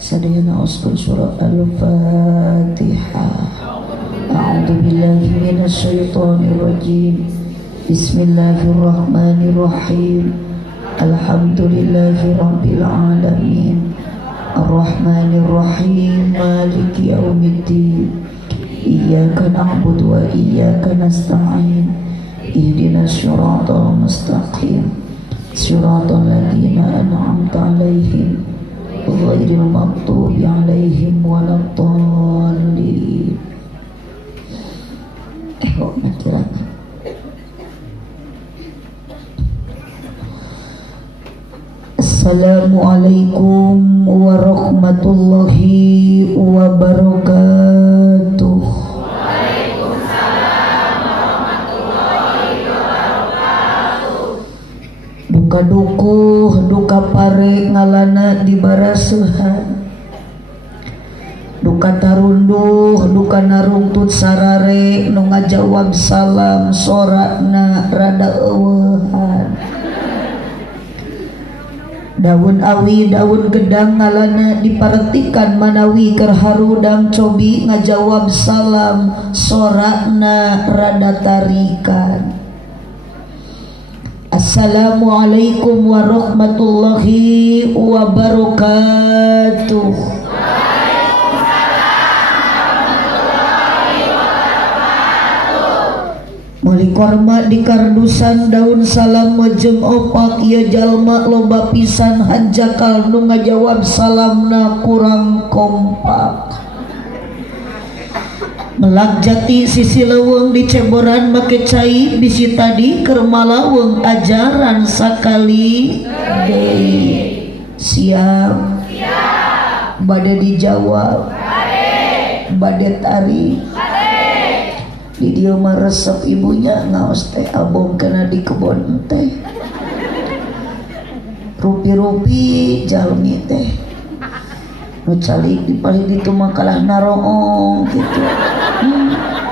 Sadayana usbul surah Al-Fatihah. A'udzu billahi minasy syaithanir rajim. Bismillahirrahmanirrahim. Alhamdulillahi rabbil alamin. Ar-Rahmanir Rahim. Maliki yaumiddin. Iyyaka na'budu wa iyyaka nasta'in. Ihdinas siratal mustaqim. Siratal ladzina an'amta 'alaihim ghairil maghdubi 'alaihim waladdallin. Kok nakira. Assalamualaikum warahmatullahi wabarakatuh. Duka dukuh, duka pare ngalana di barasuhan. Duka tarunduh, duka narungtut sarare nu ngajawab salam sorakna rada eueuhan. Daun awi, daun gedang ngalana diparetikan manawi keur harudang cobi ngajawab salam sorakna rada tarikan. Assalamualaikum warahmatullahi wabarakatuh. Muli korma di kardusan daun salam majeng opak ya jalma loba pisan hanjakal nu ngajawab salamna kurang kompak. Melak jati sisi leweng di ceboran make cai bisi tadi keur malaweng ajaran sakali deui. Siap bade dijawab bade tari di dieu mah resep ibunya ngaos teh abong kana di kebon teh rupi-rupi jalmi teh nu calik dipalih ditu mah kalah naroong gitu.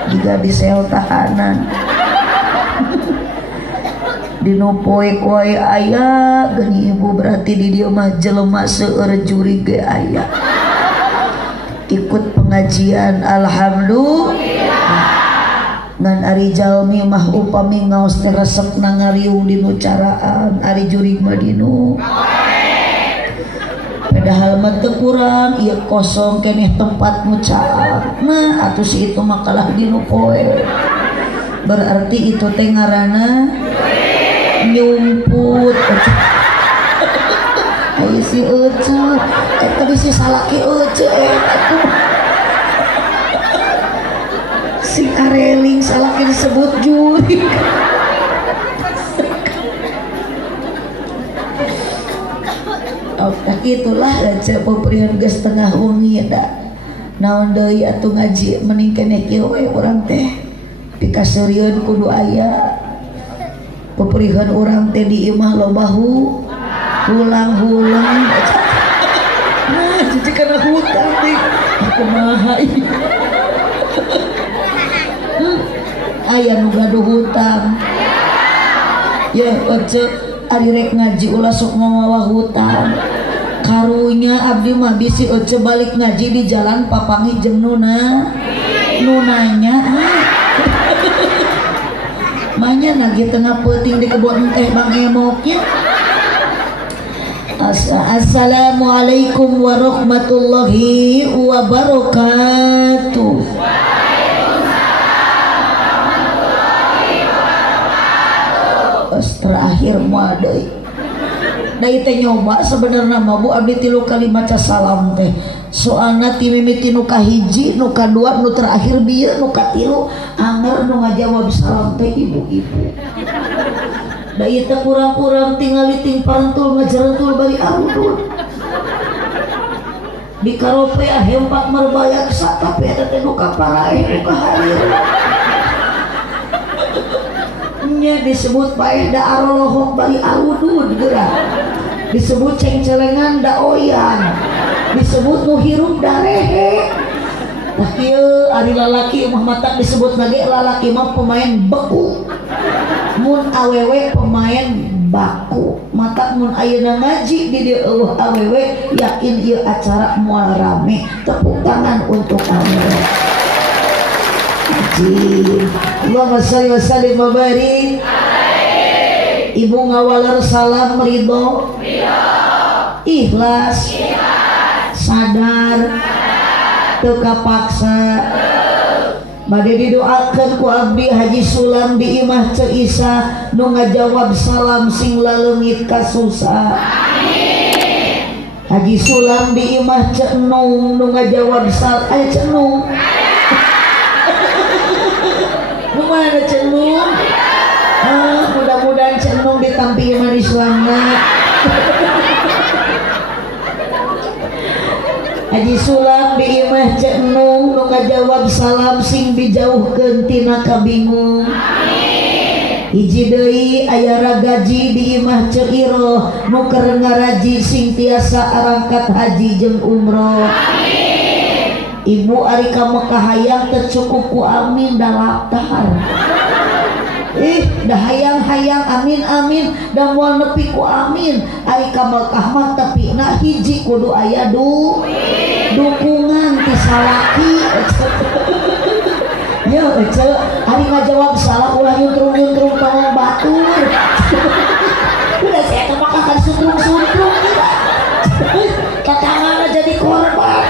Jika di sel tahanan dinu poe-poe aya geuning ibu berarti di dieu mah jelema seueur juri ge aya. Ikut pengajian alhamdulillah. Ngan ari jalmi mah upami ngaos teh resepna ngariung dinu caraan ari jurig mah dinu padahal mah teu kurang ieu kosong keneh tempat ngucap mah atuh si itu mah kalah dinu poe berarti itu teh ngaranna nyumput. Ai si euceuk eta bisi salaki euceuk atuh si kareling salaki disebut juri. Tak itulah aja pemberian geus tengah wengi da. Naon deui atuh ngaji mending keneh kieu we urang teh pikaseurieun kudu aya. Peperihan urang teh di imah lobahu hulang-hulang. Nah, jadi kana hutang teh kumaha ieu. Aya nu gaduh hutang. Ya, ece ari rek ngaji ulah sok mawa hutang. Karunya abdi mah bisi ece balik ngaji di jalan papangi jeung nunanya. Manya nagi tengah peuting di kebon teh Bang Emoknya. Assalamualaikum warahmatullahi wabarakatuh. Terakhir moal deui. Deui teh nyoba sebenarnya mah Bu abdi 3 kali maca salam teh. Soalna ti mimiti nu kahiji, nu kadua, nu terakhir bieu, nu katilu anger nu ngajawab salam teh ibu-ibu. Deui teh kurang-kurang tingali ting parentul ngajarentul bari arudun. Di karope hempak merbayak satape eta teh nu kaparae nu kaharir. Nya disebut paeh da arolohok bari arudun geura. Disebut cengcelengan da oyan. Disebut nu hirup da rehe. Tah kieu ari lalaki mah mata disebut lagi lalaki mah pemain beku. Mun awewe pemain baku mata mun ayeuna ngaji di dieu awewe yakin ieu acara moal rame. Tepuk tangan untuk Anda. Allahumma sholli wa sallim wa barik. Ibu ngawaler salam ridho, ikhlas, sadar, teu kapaksa. Bade didoakeun ku abdi Haji Sulam di Imah Ceu Isa nu ngajawab salam sing laleungit ka susah. Amin. Haji Sulam di Imah Ceu Enung nu ngajawab salam aya Ceu Enung. Nu mana Ceu Enung? Mudah-mudahan Ceu Enung ditampi iman Islamna. Haji Sulam di Imah Ceu Enung nu ngajawab salam sing dijauhkeun tina kabingung. Amin. Hiji deui aya ragaji di Imah Ceu Iroh nu keur ngaraji sing tiasa arangkat haji jeung umroh. Amin. Ibu ari ka Mekah hayang teu cukup ku amin da laptar. Dah hayang-hayang amin amin dan moal nepi ku amin ari ka Mekah mah tapi na hiji kudu aya dukungan ti salaki. Yo ece ari ngajawab salah ulah nyuntrung-nyuntrung tong batur. Udah saya Mekah kan suntrung-suntrung kita. Tatangana jadi korban.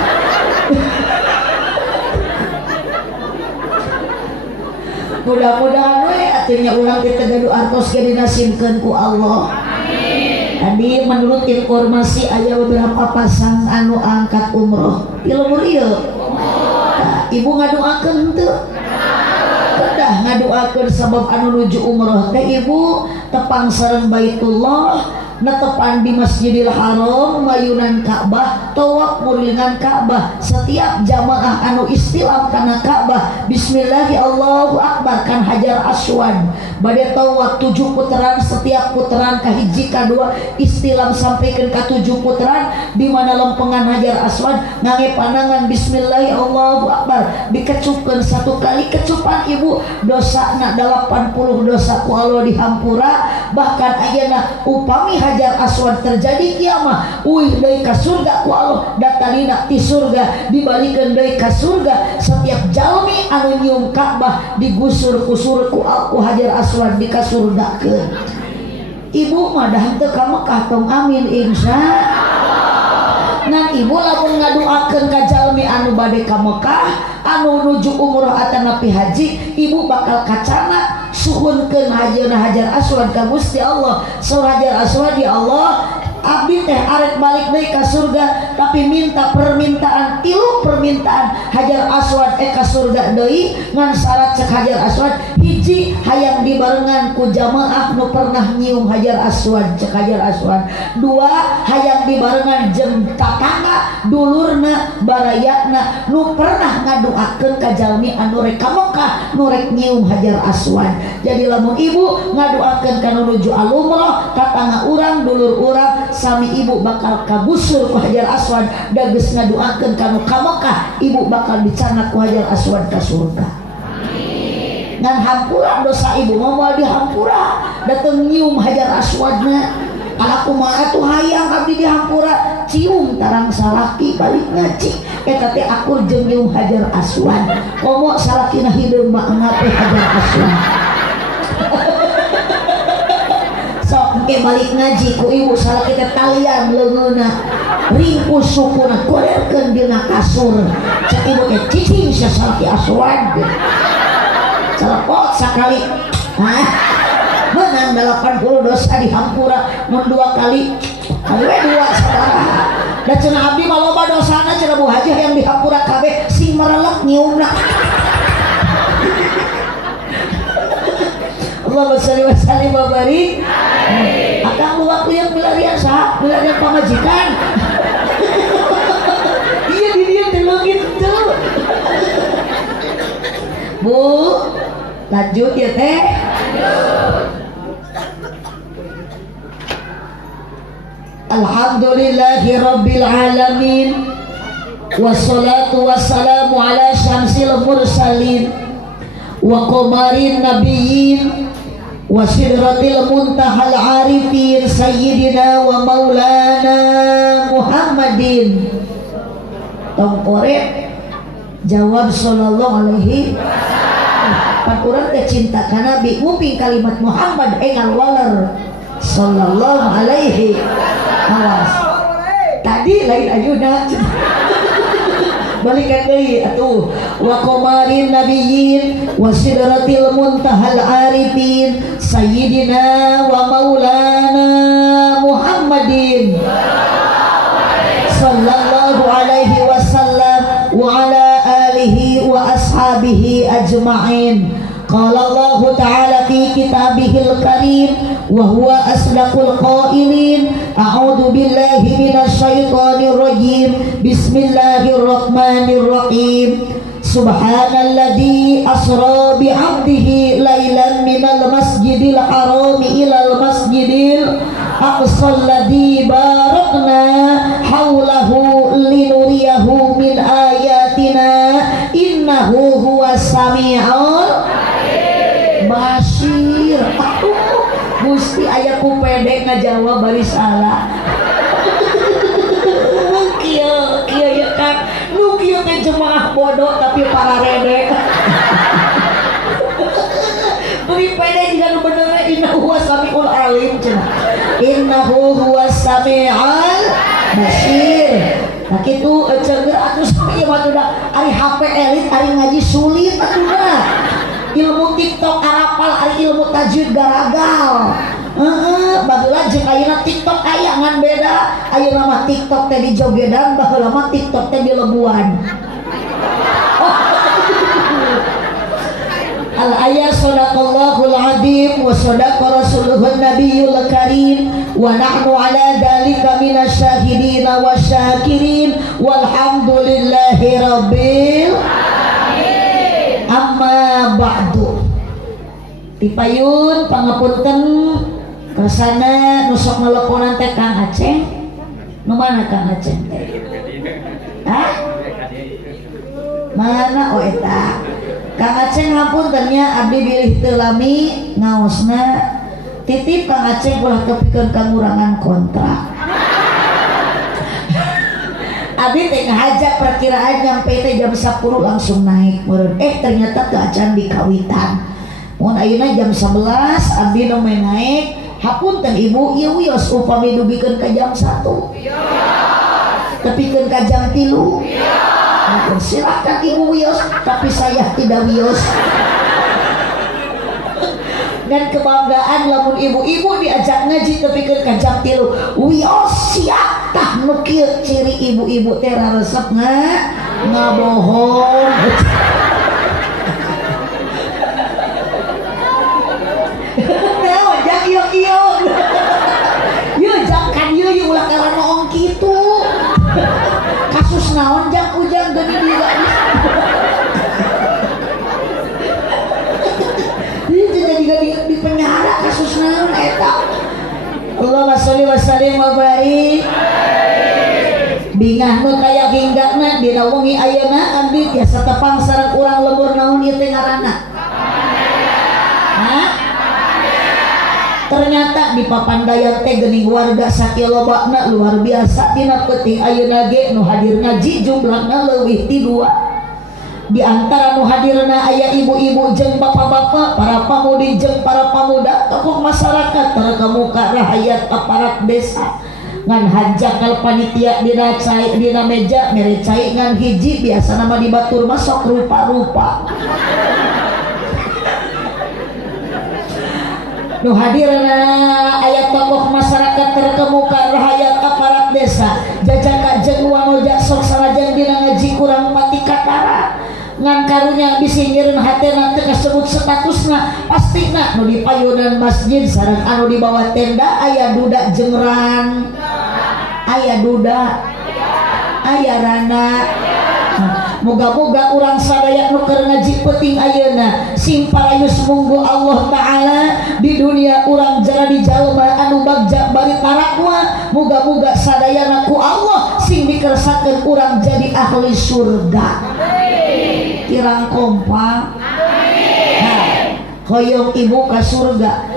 Mudah-mudahan we atunya ulang kita gaduh artos ge dinasibkeun ku Allah. Amin. Tadi menurut informasi aya beberapa pasang anu angkat umroh. Di lembur ieu. Ibu ngadoakeun teu? Kedah ngadoakeun sabab anu nuju umroh teh ibu tepang sareng Baitullah, netepan di Masjidil Haram, mayunan Ka'bah, tawaf muringan Ka'bah. Setiap jamaah anu istilam kana Ka'bah bismillahi Allahu akbar kan Hajar Aswad bade tawaf 7 putaran, setiap putaran kahiji kadua istilam sampaikan ka 7 putaran di mana lempengan Hajar Aswad ngangge panangan bismillahi Allahu akbar dikecupkeun 1 kali kecupan ibu dosana 80 dosa ku Allah dihampura. Bahkan ayeuna upami Hajar Aswad terjadi kiamah uih deui ka surga ku Allah datalina ti surga dibalikeun deui ka surga. Setiap jalmi anu nyium Ka'bah digusur kusur ku Hajar Aswad dikasurgakeun. Ibu mah dah teu ka Mekah tong amin insyaallah. Ngan ibu lamun ngadoakeun ka jalmi anu bade ka Mekah anu nuju umroh atanapi haji, ibu bakal kacana suhunkeun hajeuna Hajar Aswad ka Gusti Allah. Saur Hajar Aswad ya Allah abdi teh arek balik deui ka surga tapi minta permintaan 3 permintaan Hajar Aswad ka surga deui ngan syarat cek Hajar Aswad hiji hayang dibarengan ku jamaah nu pernah nyium Hajar Aswad cek Hajar Aswad. 2 hayang dibarengan jeung tatangga dulurna barayatna nu pernah ngadoakeun ka jalmi anu rek ka Mekah nu rek nyium Hajar Aswad. Jadi lamun ibu ngadoakeun kana nuju alumrah tatangga urang dulur urang sami ibu bakal kabusur ku Hajar Aswad da geus ngadoakeun kanu ka Mekah ibu bakal dicanak ku Hajar Aswad ka surga. Amin. Ngan hampura dosa ibu moal dihampura dateng nyium Hajar Aswadna. Ala kumaha tuh hayang abdi dihampura cium tarang salaki balik ngaji eta teh akur jeung nyium Hajar Aswad. Komo salakina hideung mah ngape Hajar Aswad. Sok ke balik ngaji ku ibu salah kita talian leungeuna ringkus sukuna korerkeun dina kasur cek ibu teh cicing sasalaki Aswad salepot sakali menang 80 dosa dihampura mun 2 kali we 2 saudara da cenah abdi mah loba dosana cenah Bu Haji yang dihampura kabeh sing merelek nyiumna. Allahumma sholli wa sallim wa barik. Akang luwak liang bilarian saha? Bilarian pamajikan. Iya di dia teh gitu. Bu, lanjut ya teh. Alhamdulillahi rabbil alamin. Wassalatu wassalamu ala syamsil mursalin wa qamarin nabiyyin wa sidratil muntahal arifin sayyidina wa maulana Muhammadin. Tong korek jawab sallallahu alaihi pan urang teh cinta ka Nabi nguping kalimat Muhammad engal waler sallallahu alaihi awas tadi lain ayeuna balikan deui atuh wa qamarin nabiyyin wa sidratil muntahal arifin sayyidina wa maulana Muhammadin sallallahu alaihi wasallam wa ala alihi wa ashabihi ajma'in. Qala Allah ta'ala fi kitabihil karim wa huwa asdaqul qailin. A'udzu billahi minasy syaithanir rajim. Bismillahirrahmanirrahim. Subhanalladzi asra bi 'abdihi lailan minal masjidil haram ilal masjidil aqsal ladzi barakna haulahu linuriyahu min ayatina innahu huwas sami'ul basir. Gusti aya ku pede ngajawab bari salah. Kieu ya kan nu kieu teh jemaah bodoh tapi pararede. Beri pede juga nu bener innahu huwas sami'ul alim cenah. Innahu huwas sami'ul basir. Nah kitu ceungeur atuh ieu mah ari HP elit ari ngaji sulit atuh. Ilmu TikTok arapal ari ilmu tajwid garagal. Baheula jeung ayeuna TikTok aya ngan beda. Ayeuna mah TikTok teh di jogedan, baheula mah TikTok teh di lebuan. Al ayat sadaqallahul azim wa sadaqa rasuluhun nabiyul karim wa nahnu ala dzalika minasyahidin wasyakirin walhamdulillahi rabbil alamin. Amma ba'du. Dipayun pangapunten kersana nusok nelponan teh Kang Aceh. Nu mana Kang Aceh teh? Hah? Mana oh eta? Kang Aceh ngapuntennya abdi bilih teu lami ngaosna titip Kang Aceh ulah kepikeun kangurangan kontrak. Abdi teh ngahajak perkiraan nyampe teh jam 10 langsung naik meureun. Ternyata teu acan dikawitan. Mun ayeuna jam 11 abdi nu naik hapunten ibu ieu wios upami dugikeun ka jam 1. Tepikeun ka jam 3. Silakan ibu wios tapi saya tidak wios. Dan kebanggaan lamun ibu-ibu diajak ngaji tepikeun ka jam 3 wios siap tah nu kieu ciri ibu-ibu teh resep ngabohong. Naon jak ieu ieu jak kan ieu ulah karana ong kitu. Kasus naon jak ujang geni dira. Ini jadi di penjara kasus naon eta. Allahumma sholli wa sallim wa barik. Bingah nu kaya hinggana dina wengi ayeuna abdi tiasa tepang sareng urang lembur naon ieu teh ngaranna? Hah? Ternyata di Papandayan teh geuning warga sakilobana luar biasa tina peuting ayeuna ge nu hadir ngaji jumlahna leuwih ti 2. Di antara nu hadirna aya ibu-ibu jeung bapak-bapak, para pamudi jeung para pamuda, tokoh masyarakat, terkemuka rakyat aparat desa. Ngan hanjakal panitia dina cai dina meja mere cai ngan hiji biasa nama dibatur masuk rupa-rupa. Nu hadirna aya tokoh masyarakat terkemuka rakyat aparat desa jajaka jeung wanoja sok salajeng dina ngaji kurang pati katara ngan karunya bisi ngeureun hatena teu kasebut statusna pastina nu di payunan masjid sareng anu di bawah tenda aya duda jeung ran aya duda aya rana. Moga-moga urang sadaya nu keur ngaji peuting ayeuna sing parayus munggu Allah taala di dunia urang jadi jalma anu bagja bari tarakwa. Moga-moga sadayana ku Allah sing dikersakeun urang jadi ahli surga. Kirang kompak. Amin. Hoyong ibu ka surga.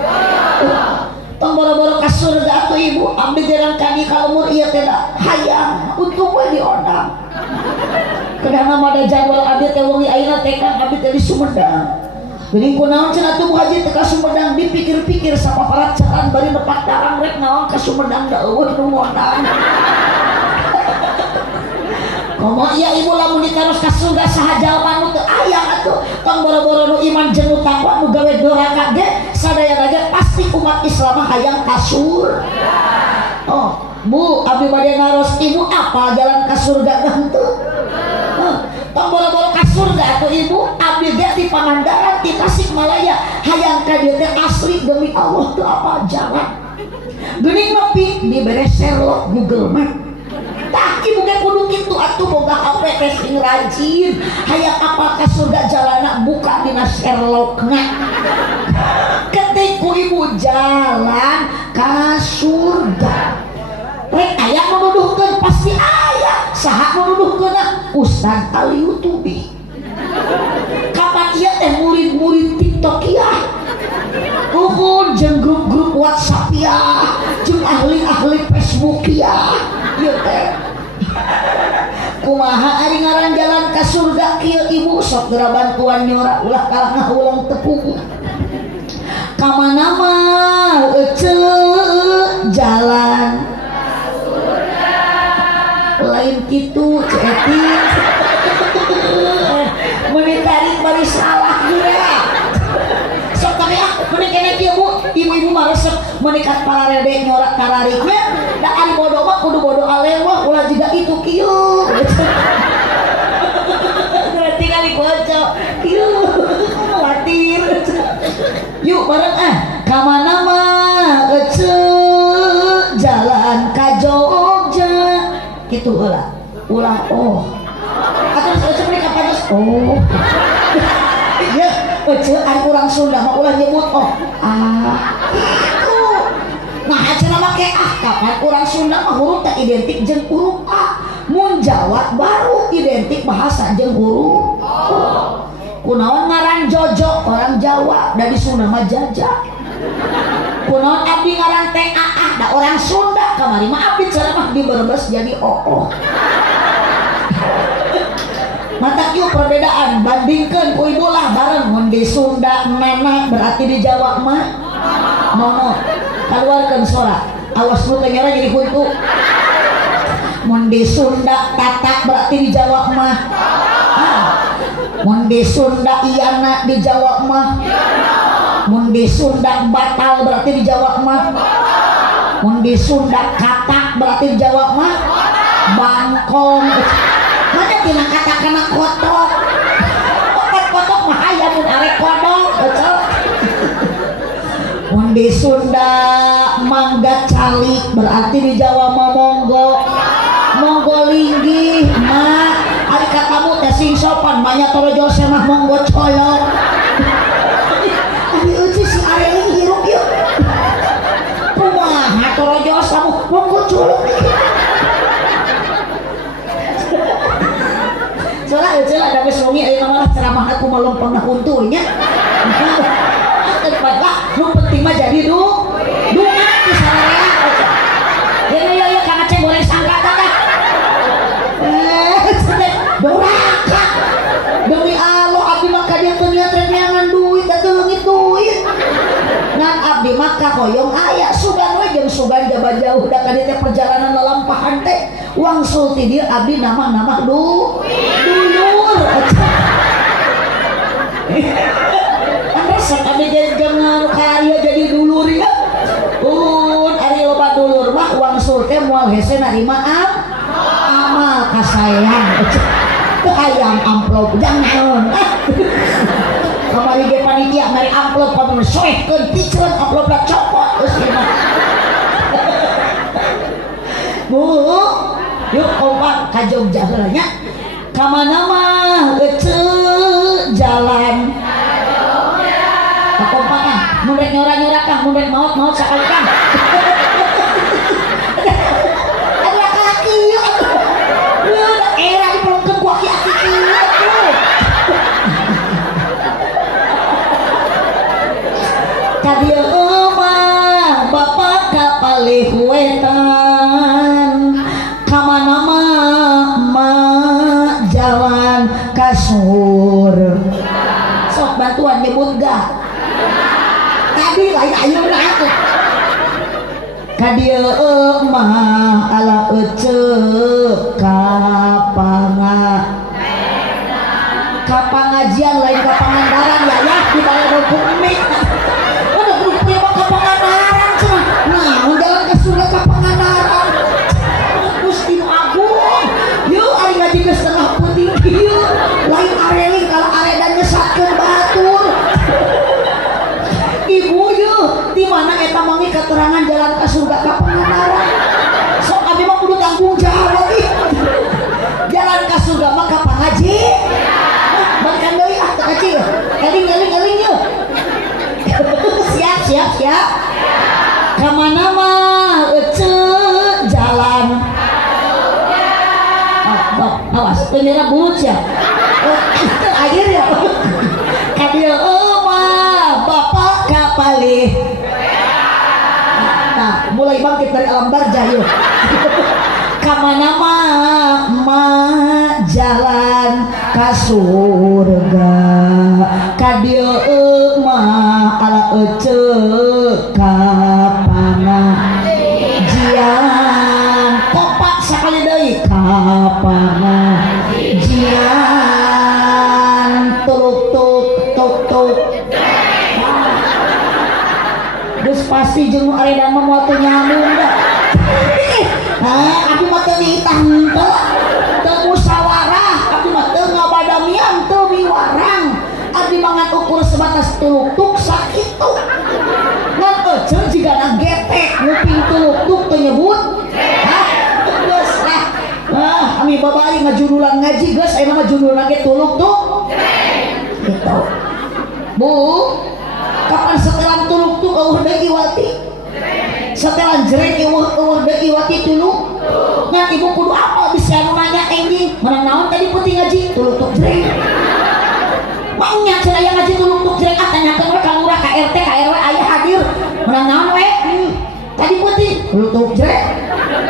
tong boro-boro ka surga atuh ibu abdi gerang kadi ka umur ieu teh hayang untung we diodang kadang ada jadwal abdi teh wengi ayeuna teh kan abdi teh di Sumedang geuning kunaon cenah atuh haji teh ka Sumedang dipikir-pikir sapaparat jalan bari nepak darang rek naon ka Sumedang da eueuh nu modal ngomong iya ibu lamun ditaros ka surga saha jalma nu teu aya atuh tong boro-boro nu iman jeung nu takwa nu gawe doraka ge sadaya ge pasti umat Islam hayang ka surga. Oh, Bu, abdi bade ngaros ibu apa jalan ka surga gantu? Tong boro-boro ka surga atuh ibu abdi ge di Pangandaran di Tasikmalaya hayang ka dieu teh asli demi Allah teu apa jalan. Geuning nepi dibere Sherlock Google Map. Tak ibu ge kudu kitu atuh boga HP teh sing rajin hayang apal ka surga jalana buka dina Sherlockna ketika ibu jalan ka surga rek aya nuduhkeun pasti aya saha nuduhkeunna Ustaz Ali Utubi kapan ieu teh murid-murid TikTok ieu nuhun jeung grup-grup WhatsApp ya jeung ahli-ahli Facebook ya ieu teh kumaha ari ngaran jalan ka surga kieu ibu sok geura bantuan nyora ulah kalah ngaulang tepung ka mana mah jalan ka surga lain kitu ceeti meuni tarik bari salah geura sok tapi meuni keneh kieu bu ibu-ibu mah resep meunikat pararede nyora karariknya da ari bodoh mah kudu bodoh alewah ulah juga itu kieu berarti kali kocok kieu khawatir yuk bareng ka mana mah jalan ka Jogja kitu heula ulah oh atuh ece mereka pados oh ya ece ari urang Sunda mah ulah nyebut oh nah acara make kapan orang Sunda mah huruf tak identik jeung huruf A mun Jawa baru identik bahasa jeung huruf kunaon ngaran Jojo orang Jawa dari Sunda mah Jaja kunaon abdi ngaran teh da orang Sunda kamari mah abdi ceramah di Brebes jadi oo mata kieu perbedaan bandingkeun ku ibu lah bareng mun di Sunda nana berarti di Jawa mah mono keluarkan suara awas lu kenyara jadi kuntu mun di Sunda tata berarti di Jawa mah mun di Sunda iyana di Jawa mah mun di Sunda batal berarti di Jawa mah mun di Sunda katak berarti di Jawa mah bangkong mana tina kata kena kotok kotok mah aya mun arek kodok betul mun di Sunda mangga calik berarti di Jawa mah monggo linggih mah ari katamu teh sing sopan manya torojo mah monggo colok ari eueuh si arek hirup ieu kumaha torojo mah monggo colok soalnya eueuh ada geus wengi aya mah ceramahna kumaha lompongna kunturnya tempatlah lu penting mah jadi dunga di saraya ya karena cek goreng sangka dah doraka demi Allah abdi mah kadieu teu niat rek neangan duit da teu leungit duit ngan abdi mah kahoyong aya sugan we jeung sugan jaba jauh da kadieu teh perjalanan lalampahan teh wangsul ti dieu abdi nama dulur resep abdi jangan karya jadi dulur ya ari loba dulur mah wangsul teh moal hese narima amal kasayang teu hayang amplop jangan kamari ge panitia mari amplop kamu soehkeun piceun amplopna copot geus mah Bu yuk kompak ka Jogja heula nya ka mana mah jalan kompak mun rek nyora-nyora kah mun rek maot sakali kang ada kaki ieu da era dipelongkeun ku aki-aki ieu ka dieu mah kasur sok bantuan nyebut gak tadi lain ayo aku kadieu mah ala kapangajian lain kapangandaran ya di bawah bumi udah grup mah kapangandaran cenah nah jalan ke surga kapangandaran Gusti Agung yuk ari ngaji ke setengah putih yuk lain areling kalau aredan nyesatkeun batur ibu yuk di mana eta mangi keterangan jalan ke surga kapangandaran sok abi mah kudu tanggung jawab jalan ke surga mah kapangaji balikan deui ah teu kecil eling yuk siap kamana mah jalan awas penyerah bulut ya akhir ya kadieu mah bapak kapalih nah mulai bangkit dari alam barjah yuk kamana mah jalan ka surga kadieu mah ala kapangajian kompak sakali deui kapangajian tuk geus pasti jeung aredan mah moal teu nyambung dah aku mah teu nitah teu musyawarah aku mah teu ngabadamian teu miwarang abdi mangan ukur sebatas tuluk-tuk sakitu ngan eceun jigana getek nguping tuluk-tuk teu nyebut geus lah ami babari ngajurulan ngaji geus aya mah judulna ge tuluk-tuk gitu Bu kapan setelan tuluk-tuk eueuh deui wati setelan jereng eueuh deui wati tuluk ngan ibu kudu apa bisa anu nanya enjing menang naon tadi putih ngaji tuluk-tuk jereng maunya cenah aya ngaji tuluk-tuk jereng tanyakeun we ka lurah ka RT ka RW aya hadir menang naon we tadi putih tuluk-tuk jereng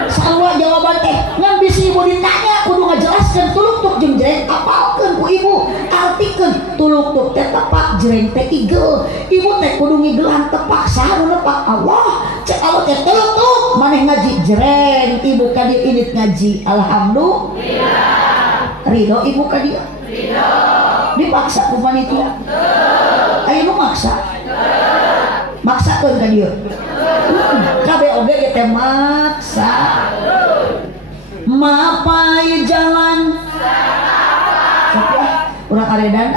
sarua jawaban teh ngan bisi ibu ditanya kudu ngajelaskeun tuluk-tuk jeung jereng apalkeun ku ibu artikeun tuluk-tuk teh tepak jereng teh igel ibu teh kudu ngigelan tepak saha nu nepak Allah cek Allah teh tuluk-tuk maneh ngaji jereng ibu ka dieu init ngaji alhamdulillah ridho ibu ka dieu ridho dipaksa ku panitia aya nu maksakeun ka dieu kabeh oge ge teh maksa mapai jalan urang aredan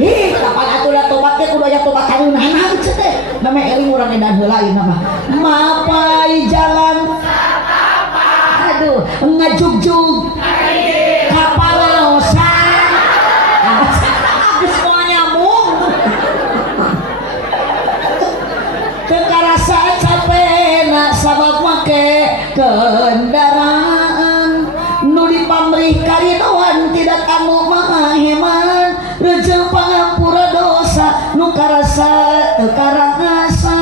ih kapan atuh da tobat teh kudu aya tobat hareunana teh meme eling urang edan heula ieu mah mapai jalan aduh ngajugjug kapalaosan geus moal nyambung teu karasa capena sabab make kendaraan nu dipamrih karidoan tidak anu maheman rejeng pangampura dosa nu karasa teu karangasa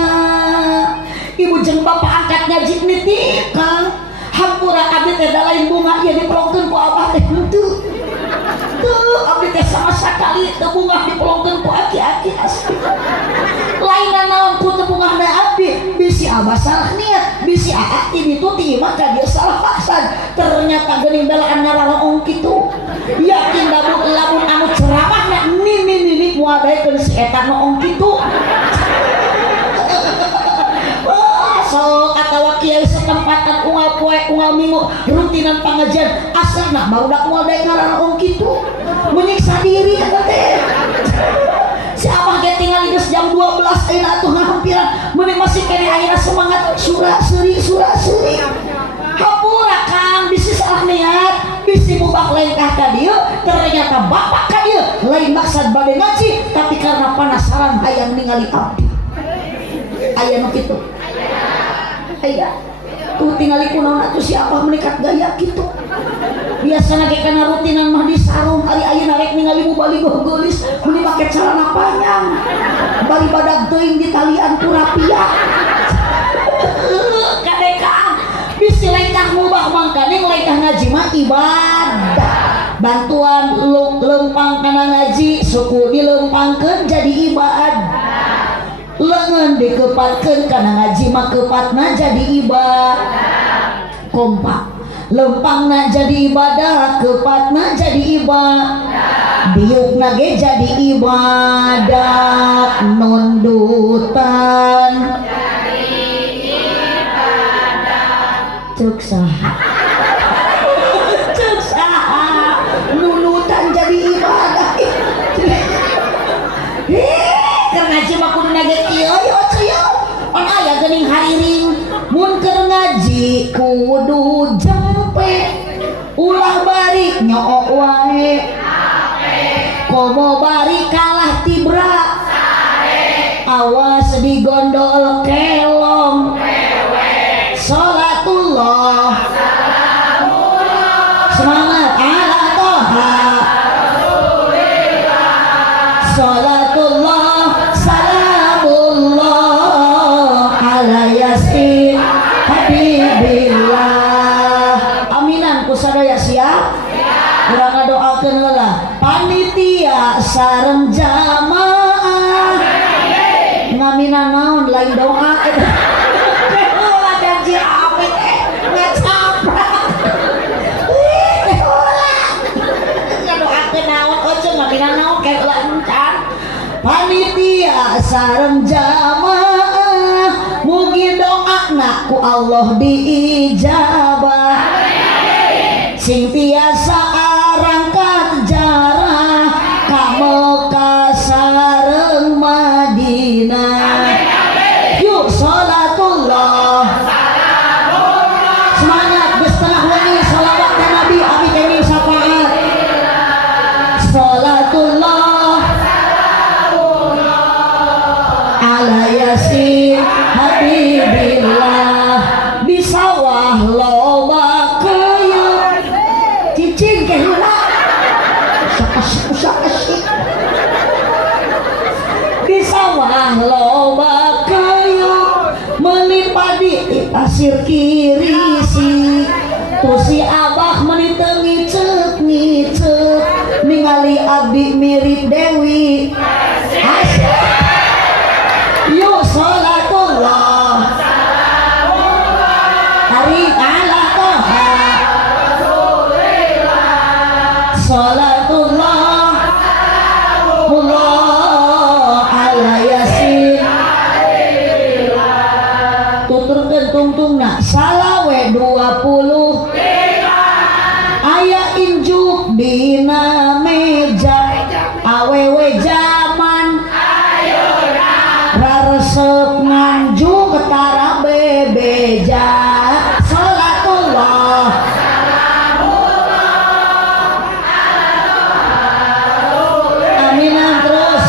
ibu jeung bapak angkat ngaji nitikang hampura abdi teh da lain bunga ieu dipelongkeun ku abah teh henteu teu abdi teh sama sakali teu bunga dipelongkeun ku aki-aki asli lain naon ku teu bunga da abdi bisi abah salah niat bisi aki dituti maka dia salah paksa ternyata geuning belaan nararoong kitu yakin lamun anu ceramahna nini moal daekeun si eta noong kitu sok atawa kieu setempatan unggal poe unggal minggu rutinan pangajian asana barudak moal daek nararoong kitu menyiksa diri eta teh si abah ge tinggal geus jam 12 ayeuna atuh ngahampiran meuni masih kene ayeuna semangat surah seuri hampura kang bisi salah niat bisi mubah lain ka dieu ternyata bapak ka dieu lain maksud bade ngaji tapi karena penasaran hayang ningali abdi aya nu kitu aya tuh tinggali kunaon atuh si abah menikat gaya kitu biasana ge kana rutinan mah di sarung ari ayeuna rek ningali mubali geulis muni make celana panjang bari badag teuing di talian ku rapia kadeka bisi lain tah mubah mangkane lain tah ngaji mah ibadah bantuan lempang kana ngaji suku dilempangkeun jadi ibadah lengan dikepatkeun kana ngaji mah kepatna jadi ibadah kompak lempangna jadi ibadah kepatna jadi ibadah diukna ge jadi ibadah nundutan jadi ibadah cek saha nunutan jadi ibadah keur ngaji mah kudu nage kieu yo on aya geuning hariring mun keur ngaji kudu jempe ulah bari nyook wae komo bari kalah tibra awas digondol kelong salatullah semangat ala toha salatullah salamullah ala yasin habibillah aminan ku sadaya siap urang ngadoakeun heula panitia sareng jamaah ngaminan naon lain doa heula janji apik ngacaprak ngadoakeun naon ojo ngaminan naon kayak heula encan panitia sareng jamaah mugi doana ku Allah diijabah sing tiasa arangkat jarah ka Mekah sareng Madinah yuk salatullah semangat geus tengah wengi shalawat ka Nabi abi kami syafaat salatullah ala yasin habibillah bisawah loba keuyeung cicing ke heula sakasih bisawah loba keuyeung meuli padi di pasir kirisi tusi abah meuli teu ngicek ningali abdi mirip Dewi asyik yuk salatullah tarik ala toha salatullah Allah ala yasin tuturkeun tungtungna salawe 20 aya injuk dina meja awewe zaman raresep nganjuk ketara bebeja salatullah aminan terus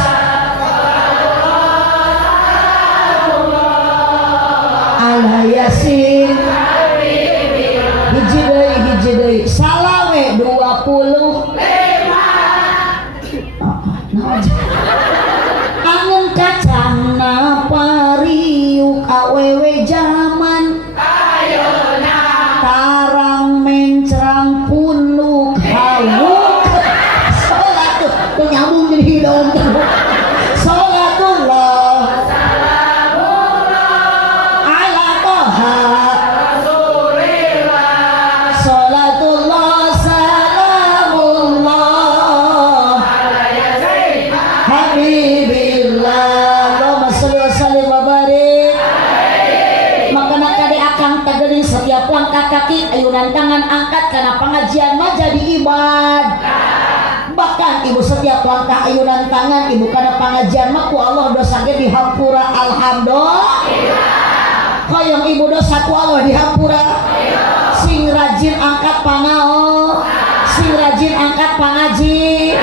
ala yasin hiji deui salawe 20 angin kacangna pariuk awewe zaman tarang mencrang punuk hawuk salat tuh nyambung jadi hidung salatullah ala toha salatullah salamullah habibillah Allahumma sholli wa sallim wa barik makana kade akang tageuning setiap langkah kaki ayunan tangan angkat karena pengajian mah jadi ibadah bahkan ibu setiap langkah ayunan tangan ibu karena pengajian mah ku Allah dosa ge dihampura alhamdulillah hoyong ibu dosa ku Allah dihampura sing rajin angkat pangao sing rajin angkat pangaji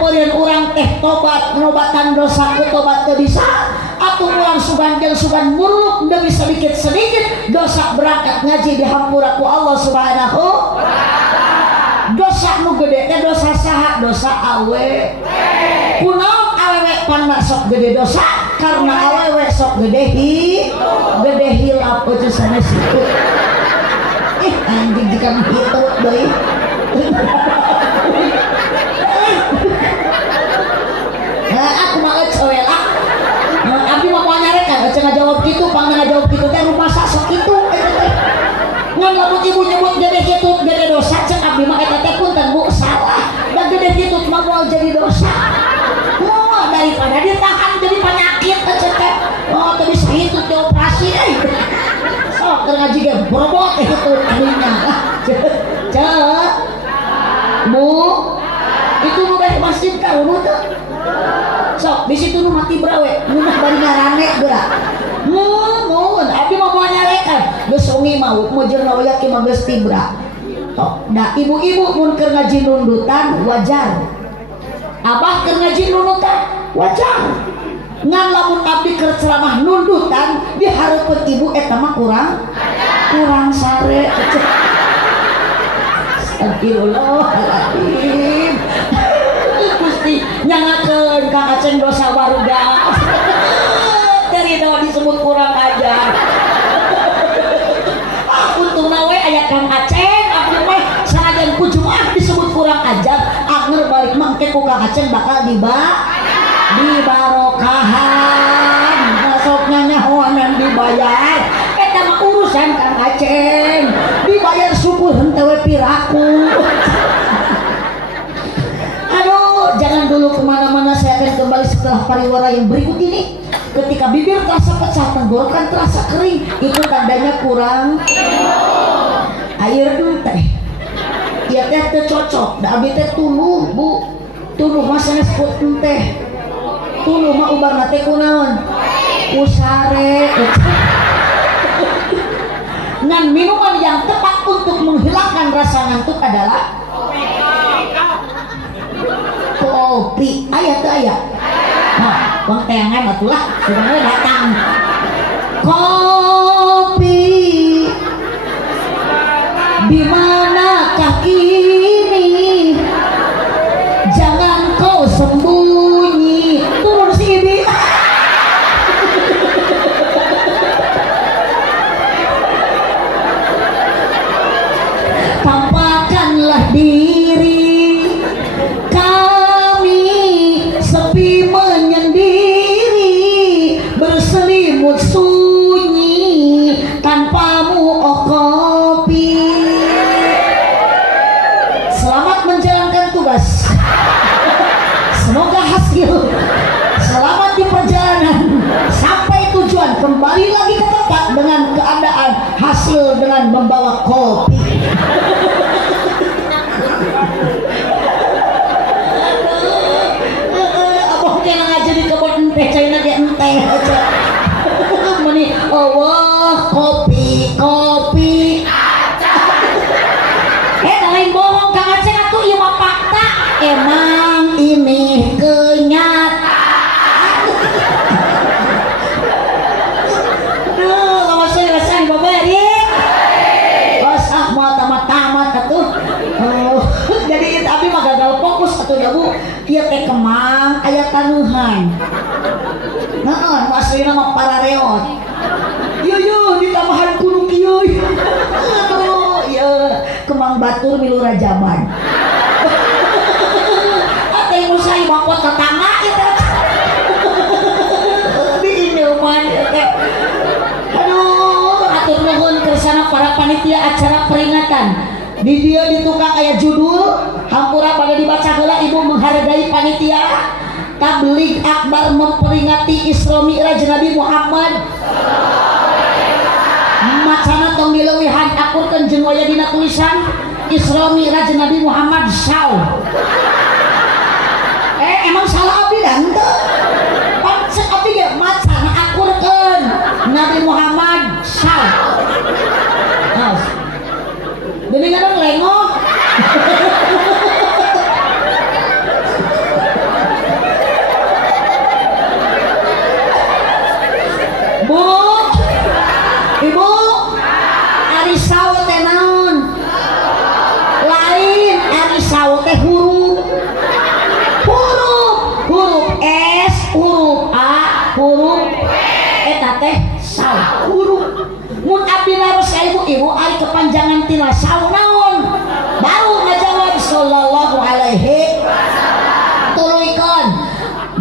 peureun urang teh tobat nobatan dosa ku tobat teu bisa atuh urang sugan jeung sugan muruk demi sedikit-sedikit dosa berangkat ngaji dihampura ku Allah subhanahu dosa nu gede teh dosa saha dosa awe kunaon awewe pan sok gede dosa karena awewe sok gede hilap itu sanes itu anjing jika menghitung deui ngajawab gitu, pang ngajawab gitu teh rumah sok kitu eta teh. Ngan lamun ibu nyebut gede kitu gede dosa cek abdi mah eta teh punten Bu salah. Da gede kitu mah moal jadi dosa. Oh, daripada ditahan jadi penyakit cek teh. Oh, teu bisa hitu teh operasi sok keur ngaji ge borobot itu adinya. Cek. Bu, itu nu bae masjid ka nu teh. Sok di situ nu mati brawe, nu mah bari ngarane geura. Mun abdi mah moal nyarekan, geus wengi mah mujurna oyak mah geus tibra. Tok, da ibu-ibu mun keur ngaji nundutan wajar. Abah keur ngaji nundutan wajar. Ngan lamun abdi keur ceramah nundutan dihareupeun ibu eta mah kurang sare. Astagfirullahaladzim. Gusti nyangakeun Kang Aceng dosa warga. Dari dawa disebut kurang ajar. Untungna we aya Kang Aceng, abdi mah sanajan ku Jumaah disebut kurang ajar, anger balik mah engke ku Kang Aceng bakal dibarokahan. Masuknya nyahoanan dibayar. Eta mah urusan Kang Aceng. Dibayar syukur henteu we piraku. Jangan dulu kemana-mana, saya akan kembali setelah pariwara yang berikut ini. Ketika bibir terasa pecah, tenggorokan terasa kering, itu tandanya kurang air teh. Iya teh teu cocok, da abdi teh tuluh Bu. Tuluh mah sanes put teh. Tuluh mah ubarna teh kunaon? Usare. Ngan minuman yang tepat untuk menghilangkan rasa ngantuk adalah kopi. Aya teu aya? Nah, bang teangan atulah sebenarnya datang. Kopi di manakah kini? Jangan kau sembunyi. Turun si Ibi. Tampakkanlah diri. Sunyi tanpamu oh kopi. Selamat menjalankan tugas. Semoga hasil. Selamat di perjalanan sampai tujuan, kembali lagi ke tempat dengan keadaan hasil dengan membawa kopi. Abah kena ngaji di kebun ente caina ge ente aja. Allah kopi lain bohong Kang Aceng atuh ieu mah fakta. Emang ini kenyataan. Lawas saya babari. Bos moal tamat atuh. Jadi tapi mah gagal fokus atuh ya Bu. Ieu teh kemang aya tanuhan. Naon aslina mah parareot. Yo ditambahan kudu kieu. Aduh, ya kemang batur milu rajaman. Ate musai bangkot tetangga eta. Di Indoman eta. Aduh, atur nuhun kersana para panitia acara peringatan. Di dia di tukang aya judul, hampura pada dibaca heula Ibu menghargai panitia. Tabligh Akbar memperingati Isra Mi'raj Nabi Muhammad. Macana tong dileuwihan akurkeun jeung waya dina tulisan Isra Mi'raj Nabi Muhammad saw. Emang salah abdi dah henteu. Pan ceuk abdi ge macana akurkeun Nabi Muhammad saw. Haus. Geuningan lengok. Bu, Ibu, ari saw teh naon? Lain ari saw teh huruf. Huruf S, huruf A, huruf eta teh saw huruf. Mun abdi naros ka ibu ari kepanjangan tina saw naon? Baru ngajawab sallallahu alaihi wasallam. Tuluikeun.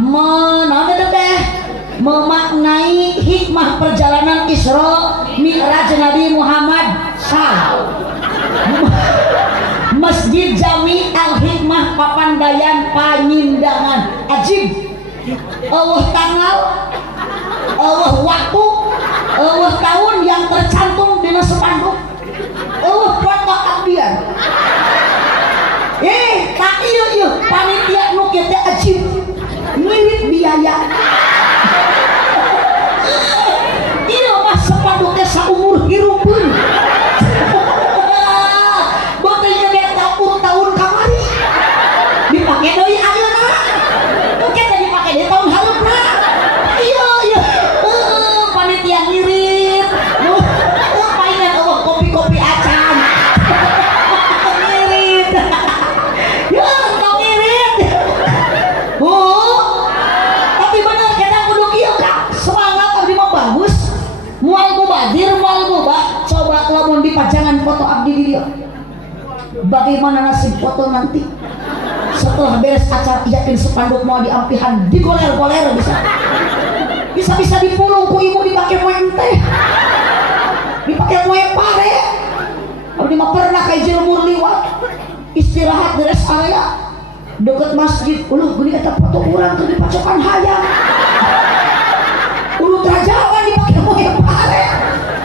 Menaon teh? Memaknai hikmah perjalanan Isra Mi'raj Nabi Muhammad Masjid Jami Al-Hikmah Papandayan Panyindangan ajib Allah tanggal Allah waktu Allah tahun yang tercantum di spanduk Allah foto abdian tak iya panitia nu kieu teh ajib ngirit biaya iya mah spanduk teh saumur hirupun botolnya dia tahun kamari dipake deui ayeuna mungkin tadi dipake di tahun hareupna iya panitia ngirit paingan Allah kopi-kopi acan ngirit ya entah ngirit tapi bener kita kudu kieu Kak semangat abdi mah bagus moal mubadir moal mubah coba lamun dipajangan foto abdi di dia bagaimana nasib foto nanti setelah beres acara yakin spanduk mau diampihan digoler-goler bisa dipulung ku ibu dipakai moe teh dipakai moe pare abdi mah pernah ka jelmur liwat istirahat di rest area deket masjid uluh geuning eta foto urang teh dipacokan hayang uluh trajawan dipakai moe pare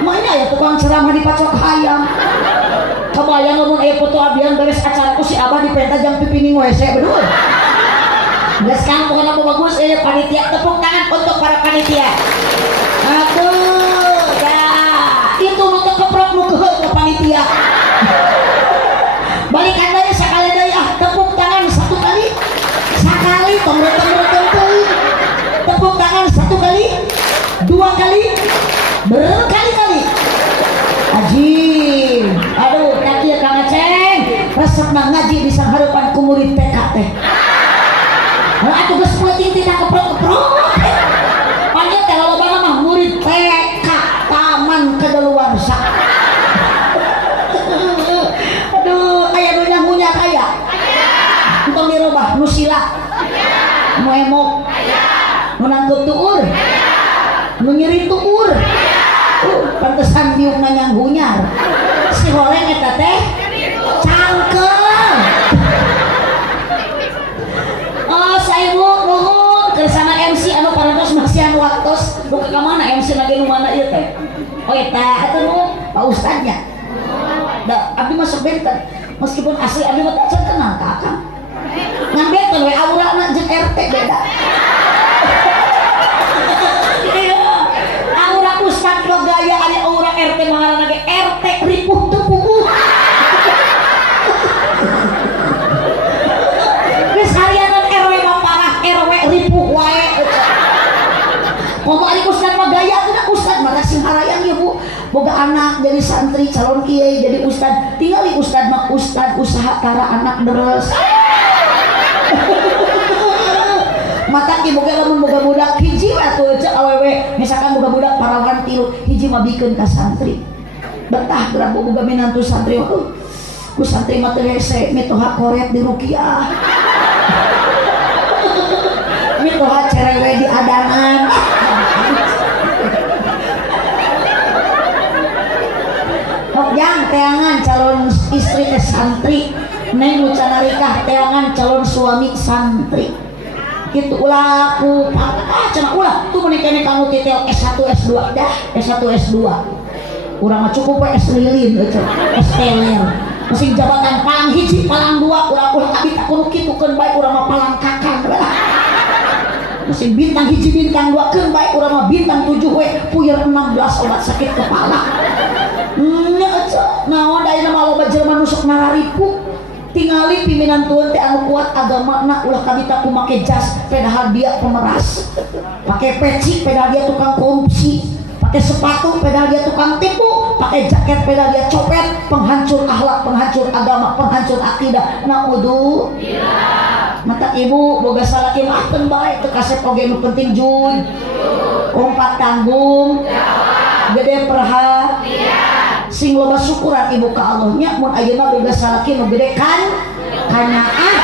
mana ya tukang ceramah dipacok hayang kebayang ngomong foto abian beres acara ku si abah dipenta jam pipining WC betul belas kan pokoknya mau bagus panitia tepuk tangan untuk para panitia aduh ya itu untuk keprok nukeun ke panitia balikan deui sakali deui tepuk tangan satu kali sakali tongret-tongret tepuk tangan satu kali dua kali berkali-kali ajib aduh kaki ya Kang Aceng resepna ngaji di sanghareupan ku murid TK teh atuh geus peuting tina keprok-keprok panjang teh lolobana mah murid TK taman kadaluarsa aduh aya nu nyang-nyang aya entong dirobah nu sila nu emok nu nangkep tuur nu nyeri tuur pantesan biungna nyang hunyar si horeng eta teh cangkel saya nuhun kersana MC anu parantos masihan waktos buka ka mana MC lagi nu mana ieu teh eta atuh nu Pak Ustadnya da abdi masuk benten meskipun asli abdi mah teh kenal ka Akang ngan benten we aurana jeung RT beda aura Ustad lo gaya ari aura RT mangarana ge RT ripuh teu puguh geus harianan RW mah parah RW ripuh wae ngomong ari Ustad mah gaya teh Ustad mah sing harayang ieu Bu boga anak jadi santri calon kiai jadi Ustad tinggali Ustad mah Ustad usaha tara anak deres mata ki boga lamun boga budak hiji atuh cek awewe misalkan boga budak parawan tilu hiji mah bikeun ka santri betah geura boga minantu santri ku santri mah teu hese mitoha koret di rukiah mitoha cerewe di adangan Hokjang teangan calon istri teh santri neng nu canarikah teangan calon suami santri gitu ulah ku cenah ulah tuh menikah kamu titel S1 S2 dah S1 S2 urang mah cukup we S lilin S teler mesin jabatan palang hiji palang dua ulah abi tak kudu kitukeun bae urang mah palang kakang mesin bintang hiji bintang dua keun bae urang mah bintang 7 we puyer 16 obat sakit kepala naon da ayeuna mah loba jelema nusuk nararipu tingali pimpinan tuan teh anu kuat agama na ulah kabita ku make jas padahal dia pemeras pakai peci padahal dia tukang korupsi pakai sepatu padahal dia tukang tipu pakai jaket padahal dia copet penghancur akhlak penghancur agama penghancur akidah naudzu mata ibu boga salaki maten bae teu kasep oge nu penting jun kompak tanggung gede perhatian sing loba syukuran ibu ka Allah nya mun ayeuna boga salaki nu gede kan kanyaan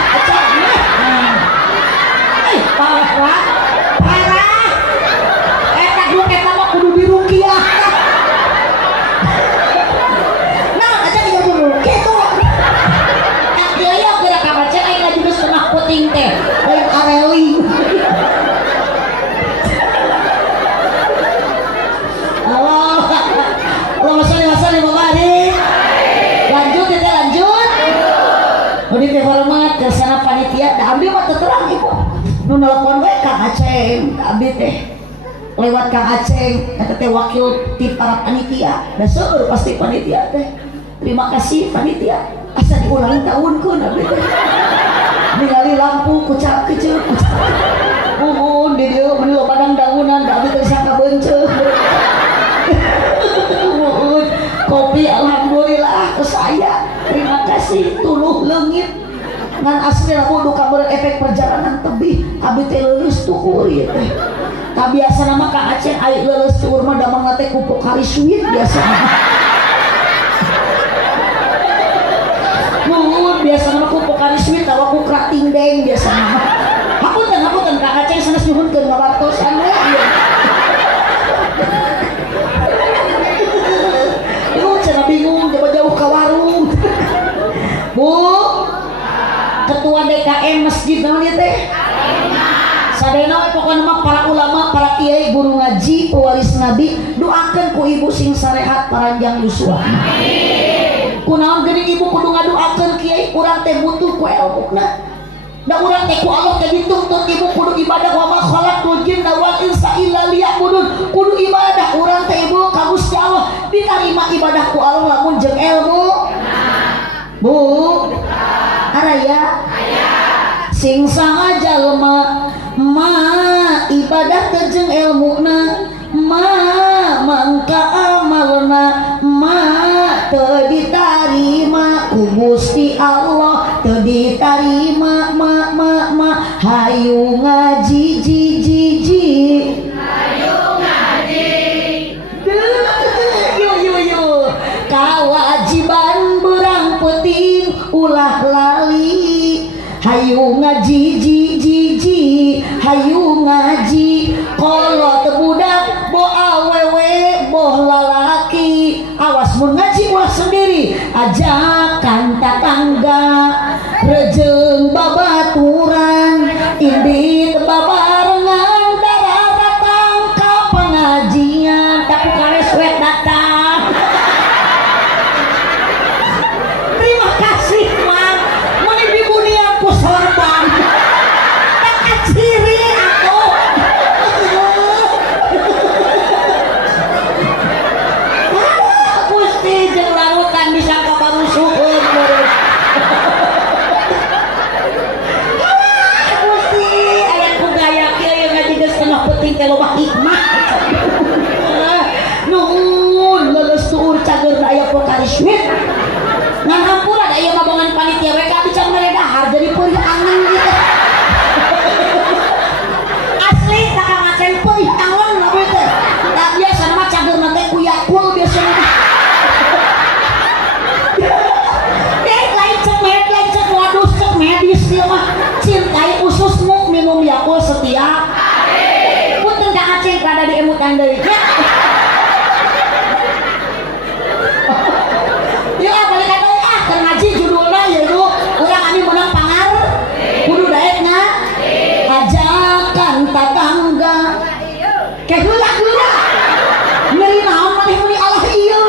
parah eta grup eta mah kudu dirungkep kia. Nah aja dia dulu gitu. Nah dia ya kira kabaca aing ngajudus tengah puting teh lain areling. Allah masya Bapak. Lanjut ya teh lanjut. Udah teh hormat ke sana panitia da abdi mah terang ibu. Nu nelpon we Kang Aceng, abdi teh lewat Kang Aceng, eta teh wakil ti para panitia. Da seueur pasti panitia teh. Terima kasih panitia. Asa diulang tahunkeun abdi teh. Ningali lampu kucap keceup. Muhun di dieu mun lo padang daunan da abdi teh sangka beunceuk. Muhun kopi alhamdulillah ke saya. Terima kasih tuluh leungit. Ngan asli aku duka berefek perjalanan tebih abdi teh leuleus tukur ieu teh. Ta biasa nama Kang Aceh aya leuleus tukur mah damang teh kupuk kari suwit biasa. Nuhun biasa nama kupuk kari suwit tawa ku krating deng biasa nama. Hapunten Kang Aceh sanes nyuhunkeun ngabartosan we ieu. Ieu cenah bingung jauh ka warung. Bu Ketua DKM Masjid naon ieu teh? Sadayana we pokona mah para ulama, para kiai, guru ngaji, pewaris Nabi doakeun ku ibu sing sarehat paranjang yuswa. Amin. Kunaon geuning ibu kudu ngadoakeun kiai urang teh butuh ku elmuna. Da urang teh ku Allah teh dituntut ibu kudu ibadah wa ma khalaqtul jinna wal insa illa liya'budun. Kudu ibadah urang teh ibu ka Gusti Allah ditarima ibadah ku Allah lamun jeung ilmu. Bu araya sing saha jalma ma ibadah teh jeung ilmuna ma mangka amalna ma teu ditarima ku Gusti Allah teu ditarima ma hayu ngaji ji hayu ngaji yo kawajiban berang penting ulah lali hayu ngaji ji hayu ngaji kolot budak bo awewe boh lalaki awas mun ngaji ulah sendiri ajakan tatangga rejeng babaturan indit babarengan dararatang ka pengajian tapi kares wet datang. Terima kasih Mak mun ibu nia ku sorban tak ciri aku. Gusti jeung larutan bisa kabarusukeun murid. Gusti aya ku gaya kieu ngaji geus tengah penting teh loba hikmah. Nuhun leuleus tuur cageurna aya pokari suwit. Ngan hampura da ieu mabangan panitia we ka bicara meredahar jadi peurih angan gitu. Asli da Kang Aceh peurih angan lamun teh. Da biasa mah cageurna teh kuyakul biasana. Lain cek waduh cek medis ieu mah. Cintai ususmu minum Yakult setiap hari. Punten Kang Aceh kada diemutan deui. Yuk balik kata keur ngaji judulna yaitu urang ani menang pangar kudu daekna ajakan tatangga kayak heula nyeri naon maneh muni Allah ieu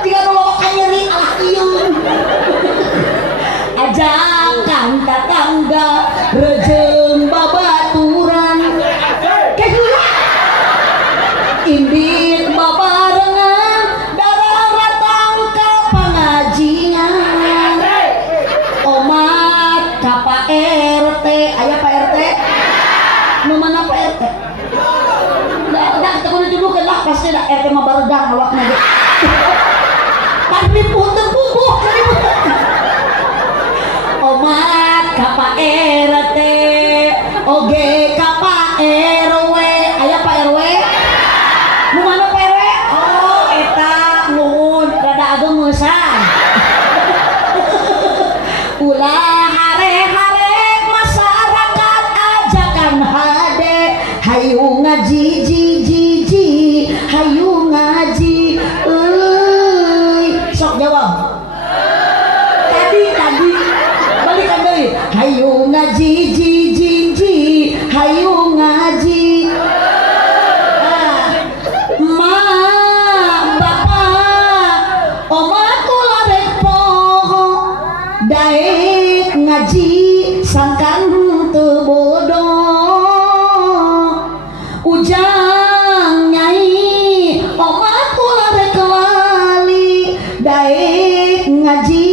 jika nu loba ka nyeri Allah ieu ajakan tatangga rejeng babaturan kayak heula indit babarengan dararatang ka pengajian omat ka Pak RT aya Pak RT nu mana Pak RT da kita kudu duduk lah pasti da RT mah barudak awakna ge kan dipunten bubuh omat ka Pak RT oge ka Pak RW aya Pak RW nu mana Pak RW oh eta nuhun rada ageusan ulah hare-hare masyarakat ajakan hade hayu ngaji ji jawab. Tadi balikan deui. Hayu ngaji ji ji ji, hayu ngaji. Ma bapak oma kula rek poho daek ngaji sangkan teu bodoh. Ujang nyai oma kula rek wali daek ngaji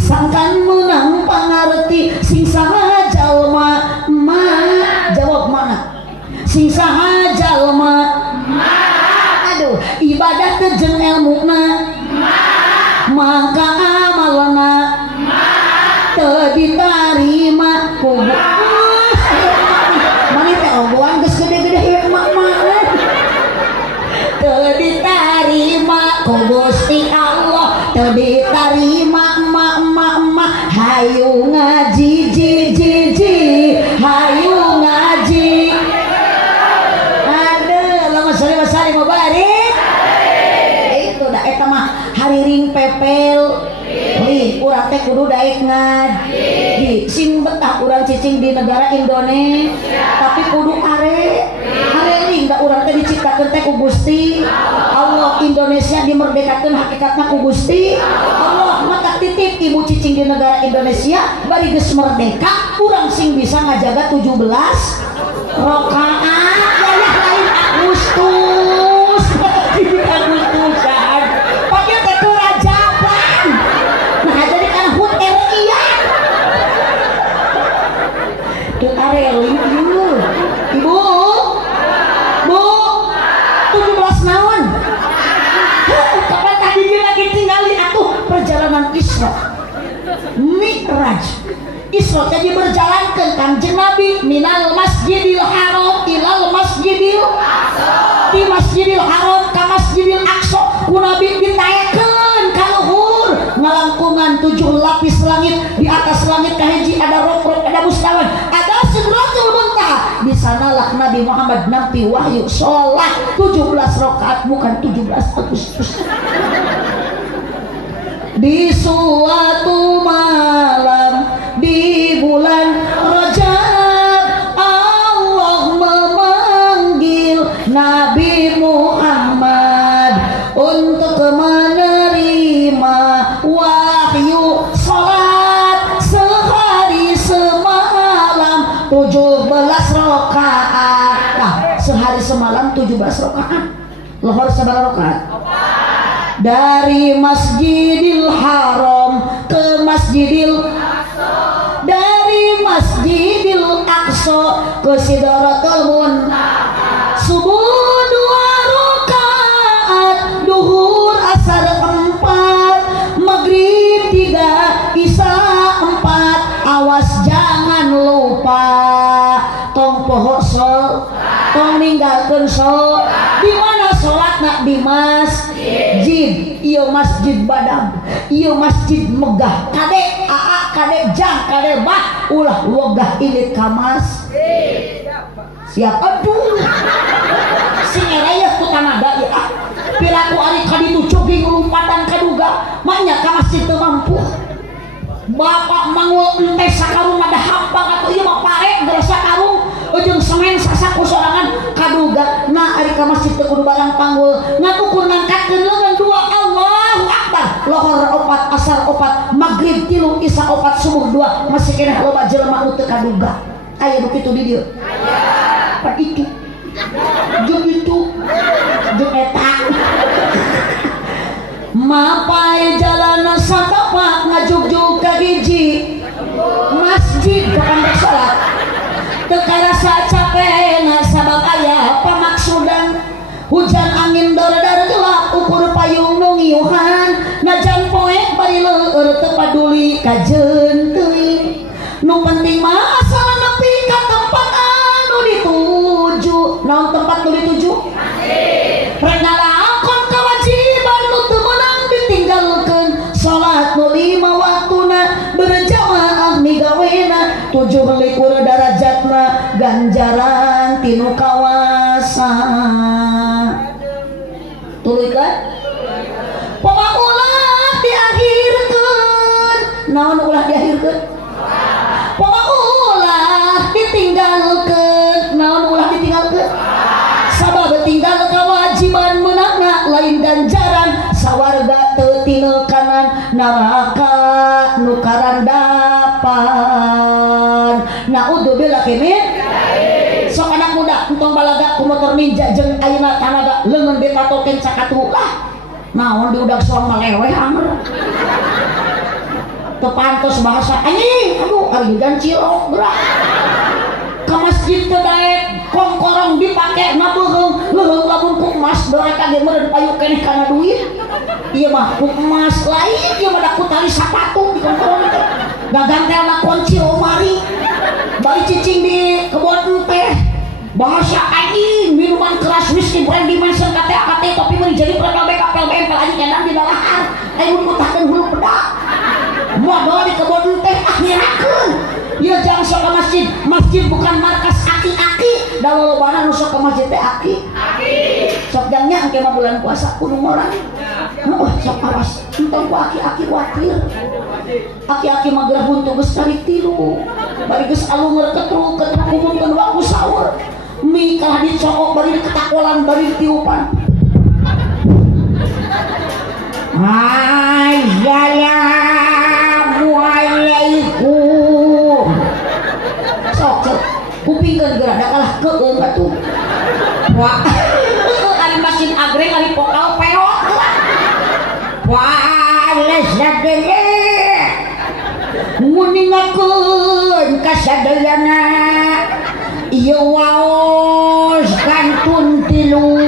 sangkan menang pangarti. Sing saha jalma ma jawab mana? Sing saha jalma ibadah teh jeung elmuna maka amalna teu ditarima ku mani teh ogoan geus gede-gede ieu mah teu ditarima ku Gusti Allah, teu ditarima emak hayu ngaji ji ji ji, hayu ngaji. Aduh lama sari mau bari eta mah hariring pepel nih urang teh kudu daek ngaji. Sing betah urang cicing di negara Indonesia tapi kudu areling da urang teh diciptakeun teh ku Gusti Allah. Indonesia dimerdekakeun hakikatna ku Gusti Allah. Maka titip ibu cicing di negara Indonesia bari geus merdeka urang sing bisa ngajaga 17 rakaat yayah lain Agustus Agustusan pakai teh Rajaban. Nah jadi kan hut RI teu areling ibu 17 naon kapan tadi lagi tinggali atuh perjalanan Isra Mi'raj. Isra tadi berjalan ke Kanjeng Nabi minal Masjidil Haram ilal Masjidil Aqsa. Di Masjidil Haram ka Masjidil Aqsa ku Nabi ditaekeun ka luhur ngalangkungan 7 lapis langit. Di atas langit kahiji ada rok-rok, ada mustawan, ada Sidratul Muntaha. Di sanalah Nabi Muhammad nampi wahyu sholat 17 rakaat bukan 17 Agustus. Di suatu malam di bulan Rajab Allah memanggil Nabi Muhammad untuk menerima wahyu salat sehari semalam 17 rakaat. Nah, sehari semalam 17 rakaat. Lohor sabaraha rakaat? Dari Masjidil Haram ke Masjidil Aqsa, dari Masjidil Aqsa ke Sidratul Muntaha. Subuh 2 rakaat, duhur asar 4, maghrib 3, isya 4. Awas jangan lupa tong poho tong ninggalkeun di mana salatna? Di masjid. Ieu masjid badag, ieu masjid megah. Kade aa, kade jang, kade bah, ulah wogah ilit ka masjid. Siapa tuh? Sing eraya ku tanaga ya. Pilaku ari kaditu jogging lompatan kaduga, manya ka masjid teu mampu. Bapak mangul ente sakarung ada hampang atau ieu mah pare gerasa karung ujung semen sasaku sorangan kaduga. Nah ari ka masjid teu kudu barang panggul ngakukur ngangkatkeun leungeun 2 Allahu Akbar. Lohor 4, asar 4, maghrib 3, isya 4, subuh 2. Masih keneh loba jelema nu teu kaduga. Aya begitu di dieu. Aya. Pak itu. Jeung itu. Jeung eta. Mapai jalan satapak ngajugjug ka hiji masjid kapan rek salat teu karasa capena sabab aya pamaksudan. Hujan angin dar-dar gelap ukur payung nu ngiuhan najan poek bari leueur teu paduli kajeun teuing. Nu penting mah asal nepi ka tempat anu dituju. Naon tempat nu dituju? Rek ngalakon kewajiban nu teu meunang ditinggalkeun. Salat nu 5 waktuna berjamaah migawena 17 derajatna ganjaran tinu kawasa. Tuluy kan? Pemakulah di akhir naon ulah diakhirkeun ulah ditinggalkeun naon ulah ditinggalkeun sabab tinggal kewajiban menangna lain ganjaran sawarga teu tineukanan neraka nu karandapan naudzubillah kemin sok anak muda entong balaga ku motor ninja jeung ayeuna tanaga leungeun ditatokeun sakatu lah naon diudag soang maleweh anger teu pantos bahasa anjing aduh ari dan cilok berat ka masjid teu daek kongkorong dipake nabeung leuheung lamun ku emas dorek kage meureun payu keneh kana duit ieu mah ku emas lain ieu mah da ku tali sapatu di kongkorong teh gagantelna kunci lemari bari cicing di kebon teh bahasa anjing minuman keras whisky brandy mansion kate tapi meureun jadi pernah kapel bempel anjing nyandang di dalahar ayo mutahkeun hulu pedak modal di kebon teh akhirakeun ieu jang sok ka masjid bukan markas aki-aki da lolobana nu sok ka masjid teh aki sok jangnya engke mah bulan puasa kudu ngorang sok awas entong ku aki-aki watir aki-aki mah geura buntu geus tarik tilu bari geus alungur ketruk kumumkeun waktu sahur mie kalah dicokok bari diketakolan bari ditiupan Assalamualaikum sok kupingkeun geura da kalah keueum atuh wah ari mesin agreng ari pokal peok wah lesdadele nguningakeun kasadayana ieu waos kantun tilu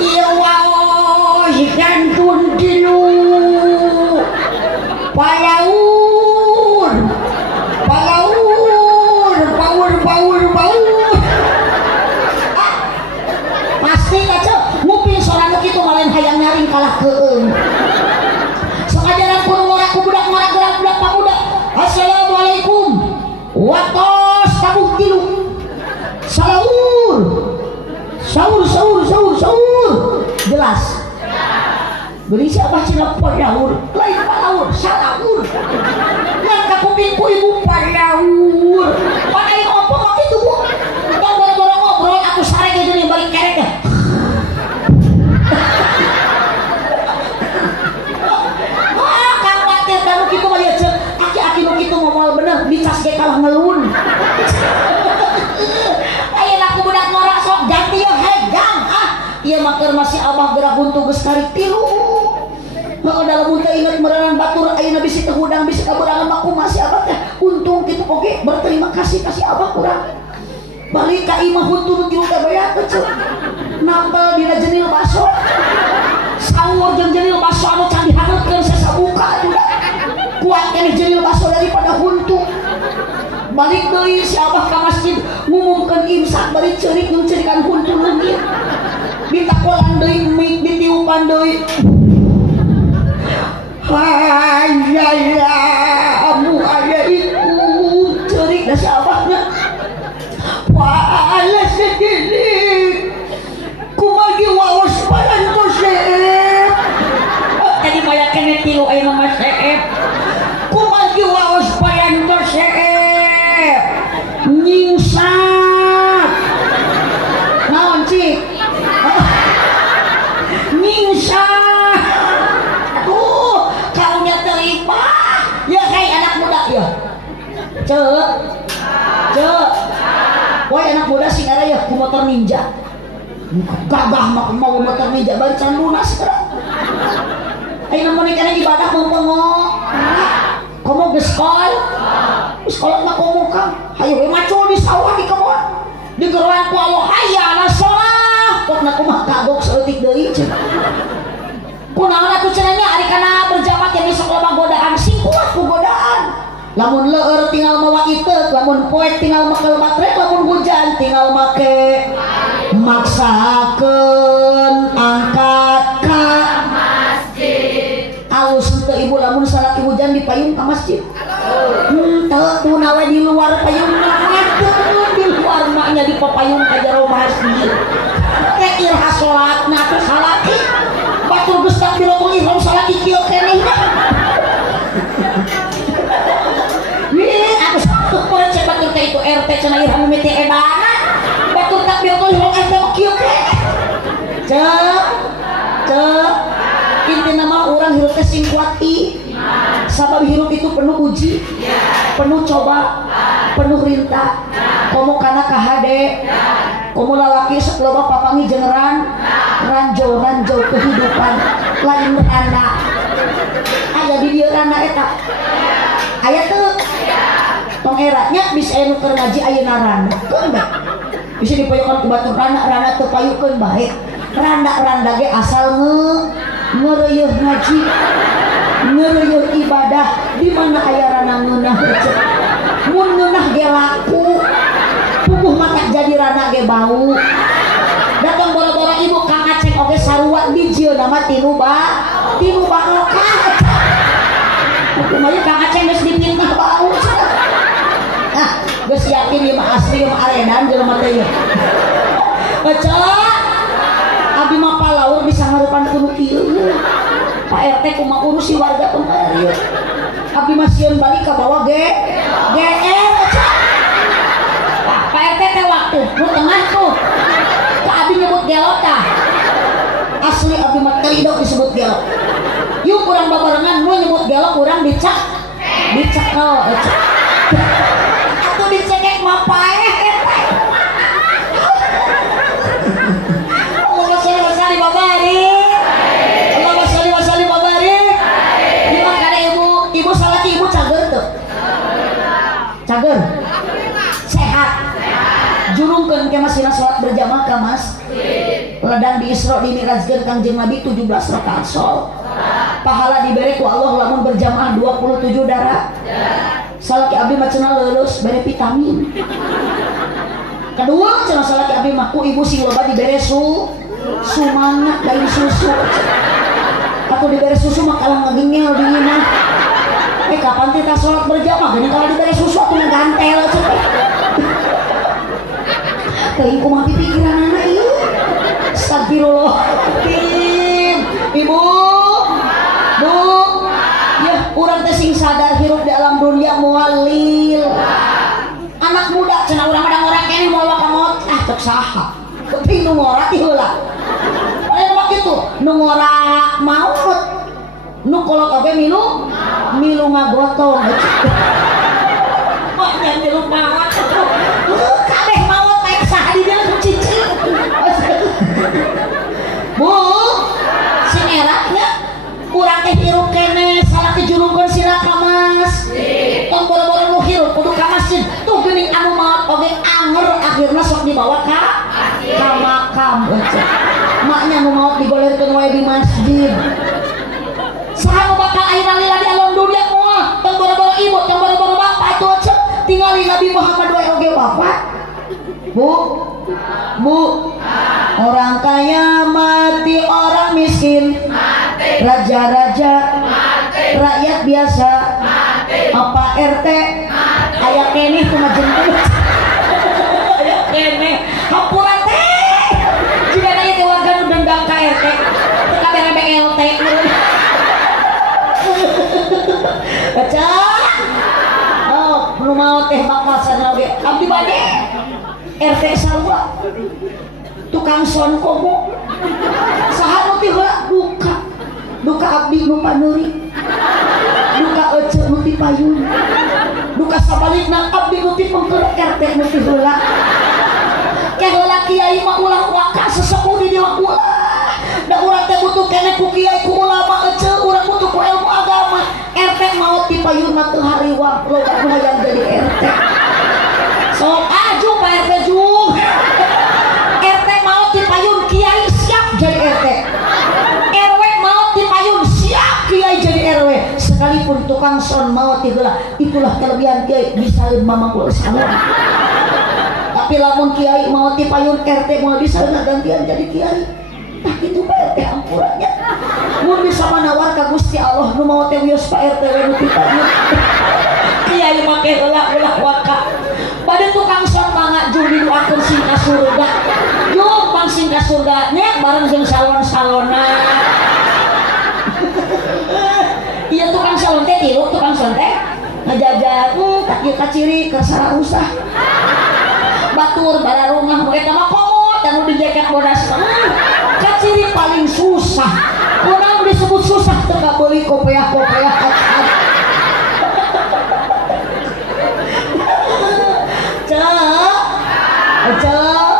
ieu waos kantun tilu palaur pasti kaca nguping sorangan kitu malen hayang nyaring kalah keueum sok ajaran ku ngora ku budak ngora gerak budak pamuda assalamualaikum watos tabuh tilu sahur jelas beri siapa cina padaur lain padaur salaur ngan kakupingku ibu padaur padain opo waktu itu bu tau boro-boro ngobrol aku sarek aja nih balik kerek ya khawatir kalau gitu mah ya cek aki-aki nu kitu ngomong bener dicas ge kalah ngelun ayeuna aku budak ngora sok ganti ya hegang ieu mah keur masih abah geura buntu geus tarik tilu heuh dalam teu inget merenang batur ayeuna bisi teu hudang bisi kaberangan mah kumaha si abah teh untung kitu oge berterima kasih ka si abah urang balik ka imah huntu nu tilu teh baya teu nampel dina jenil baso sahur jeung jenil baso anu can dihangeutkeun sasabuka juga kuat keneh jenil baso daripada huntu balik deui si abah ka masjid ngumumkeun imsak bari ceurik jeung ceurikan huntu leungit ditakolan deui mik ditiupan deui amu aya iku ceurik da si abahna wala sedih kumagi waos parantos seep tadi maya kene tilu ayeuna mah seep kumagi waos parantos seep nyingsak naon cik nyingsak kaunya terima ya kayak anak muda ya cek woi anak muda sing ya ku motor ninja gagah mah mau motor ninja bari can lunas sekarang ayeuna mun kana ibadah mempengok komo geus sekolah mah komo kang hayu we macul di sawah di kebon di geroan ku Allah hayana salah pokna kumaha kagok saeutik deui cenah kunaon atuh cenah nya ari kana berjamaah teh sok loba godaan sing kuat ku godaan lamun leueur tinggal mawa iteuk lamun poek tinggal makel baterai lamun hujan tinggal make maksakeun angkat ka masjid alus teu ibu lamun salaki hujan di payung ka masjid teu tuh nawe di luar payung di luar maknya di papayung ka jero masjid teh irha salatna teh salaki batur geus takbiratul ihram Intina mah orang hirup teh sing kuat sabab hirup itu penuh uji, penuh coba, penuh rintah. Komo kana kahade, komo lalaki loba papangi jengeran, ranjau kehidupan lain randa. Aya di dieu randa eta. Aya teu? Tong eratnya bisa anu keur ngaji ayeuna randa. Keun bae. Bisa dipoyokan ku batur randa teu payukeun bae. Randa ge asal ngeureuh ngaji, ngeureuh ibadah. Di mana aya randa ngeunah cek. Mun ngeunah ge laku. Puguh mata jadi randa ge bau. Datang boro-boro ibu Kang Aceng oge sarua bijieun nama tinu barokah. Kumaha Kang Aceng geus dipitnah bau. Nah, geus yakin ieu mah asli mah arenan jelema teh ieu. Baca abdi mah palaur bisa ngarupan kudu kieu. Pak RT kumaha urus si warga pun ka ieu. Abdi mah sieun balik ka bawah GR baca. Pak RT teh waktu nu tengah tuh. Ka abdi nyebut gelok tah. Asli abdi mah kelidok disebut gelok. Yuk kurang babarengan nu nyebut gelok urang dicekel. Atuh dicekek mah paeh eta. Allahumma sholli wa sallim wa barik. Allahumma sholli wa sallim wa barik. Ieu kana ibu salat ibu cager teu? Cager. Sehat. Jurungkeun ke masina salat berjamaah ka Mas. Ladang di Isra di Mi'rajkeun Kangjeng Nabi 17 rakaat shol. Pahala diberi ku Allah lamun berjamaah 27 darah. Salaki abdi mah cenah leuleus bere vitamin. Kedua cenah salaki abdi mah ku ibu sing loba dibere sumangat lain susu. Atuh dibere susu mah kalah ngagengel dingina. Kapan teh salat berjamaah geuning kalau dibere susu atuh ngagantel cenah. Teuing kumaha pikiranana ieu. Astagfirullahaladzim. Ibu, Bu, ya urang teh sing sadar hirup di alam dunia mualil. Anak muda cenah urang mah ngora keneh moal ka maot cek saha. Teuing nu ngora ti heula. Aya mah kitu, nu ngora maut. Nu kolot oge milu ngagotong. Oh nya milu maot. Kabeh maot main saha di dieu cicing. Bu, sing eraknya kurang teh hirup kene salah dijurungkeun sila ka Mas. Tong boro-boro nu hirup kudu ka masjid. Tuh geuning anu maot oge anger akhirna sok dibawa ka makam. Maknya nu maot digolerkeun wae di masjid. Saha nu bakal ayeuna lila di alam dunia moal? Tong boro-boro ibu, tong boro-boro bapak atuh tingali Nabi Muhammad wae oge bapak. Bu, orang kaya mati, orang miskin mati, raja-raja mati, rakyat biasa mati, apa RT mati, aya keneh kumaha jemput aya keneh hampura teh jika aya teh warga nu dendam ka RT kabeh BLT baca oh nu mau teh bakal sana oge abdi bade RT sarua tukang son komo saha nu ti heula duka abdi nu paneuri duka ece nu ti payun duka sabalikna abdi nu ti pengker RT nu ti heula ke heula kiai mah ulah waka sesepuh di dieu ulah da urang teh butuh keneh ku kiai ku ulama ece urang butuh ku ilmu agama RT maot ti payun mah teu hariwang loba nu hayang jadi RT sok aju Pak RT jung RT mau dipayun kiai siap jadi RT RW mau dipayun siap kiai jadi RW sekalipun tukang son mau tiheula itulah kelebihan kiai bisa mamangkul sama tapi lamun kiai mau dipayun RT mau bisa gantian jadi kiai nah itu Pak RT ampurannya mun bisa manawar ka Gusti Allah nu mau teh wios Pak RT we nu dipayun kiai make heula ulah waka pada tukang son mangga jeung didoakeun sing ka surga. Yung pang sing ka surga nya bareng jeung salon-salona. Iya tukang salon teh tilu tukang son teh ngajajan tak ieu kaciri keur sarusah. Batur bara rumah mun eta mah komod anu dijeket bodas. Kaciri paling susah. Urang disebut beli kopiah-kopiah. Cek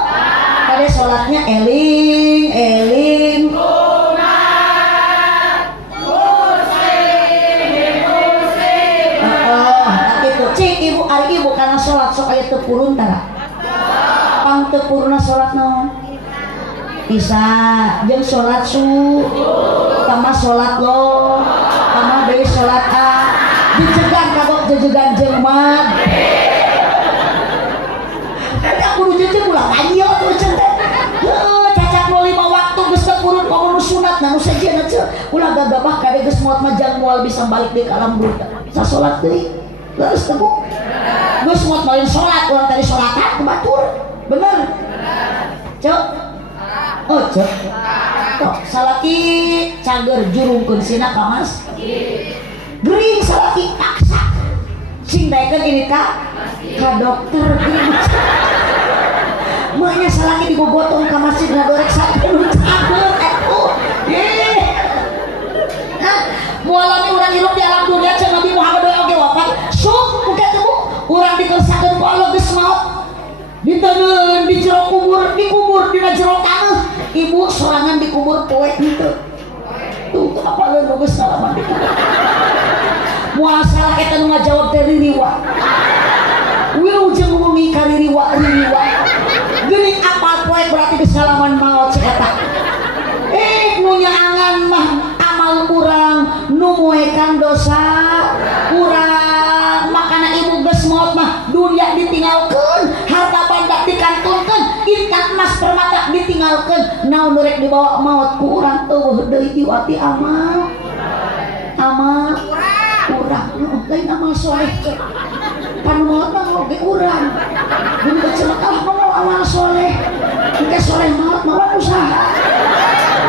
pada sholatnya eling cing ibu ari ibu karena sholat sok aya tepurun tara pang tepurna sholat naon bisa jeung sholat su tama sholat lo tama deui sholat a dijegan kagok jejegan jeung mad ada kudu jejeug ulah ayo tuh centet cacak nu 5 waktu geus tepurun komo nu sunat na nu sajieuna teh ulah gagabah kade geus moal majang moal bisa balik deui ka alam buruk sasolat deui terus temu geus moal malin sholat urang tadi sholatan kubatur bener cek oh cek oh salaki cager jurungkeun sina ka mas gering salaki paksa sing daekeun ini ka dokter mahnya salaki digogotong ka masjid ngadorek sakeun cager mualami urang hirup di alam dunia cek Nabi Muhammad oge wafat sok muka temu urang dikersakeun ku Allah geus maot ditengeun di jero kubur dikubur dina jero taneuh ibu sorangan dikubur poek henteu tuh apa leun geus salaman dikubur moal salah eta nu ngajawab teh ririwa wilujeng wengi ka ririwa geuning apal poek berarti geus salaman maot cek eta nu nyaangan mah amal urang nu moekan dosa urang makana ibu geus maot mah dunia ditinggalkeun harta banda dikantunkeun intan emas permata ditinggalkeun naon nu rek dibawa maot ku urang eueuh deui iwati amal urang lain amal soleh panu maot mah oge urang mun cenah kalah ngomong amal soleh engke soleh maot mah usaha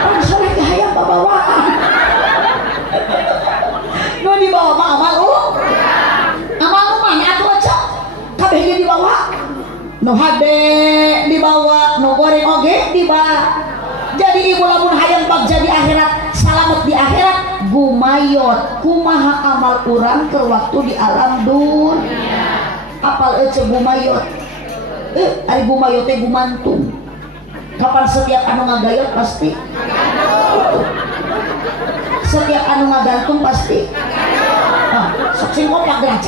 pan soleh teh hayang babawaan nu dibawa mah amal amal mana atuh aja kabeh ge dibawa nu hade dibawa nu goreng oge dibawa jadi ibu lamun hayang bab jadi akhirat salamet di akhirat gumayot kumaha amal urang keur waktu di alam dunia apal ece gumayot ari gumayot teh gumantung kapan setiap anu ngagayot pasti setiap anu ngagantung pasti sok sing kompak gerak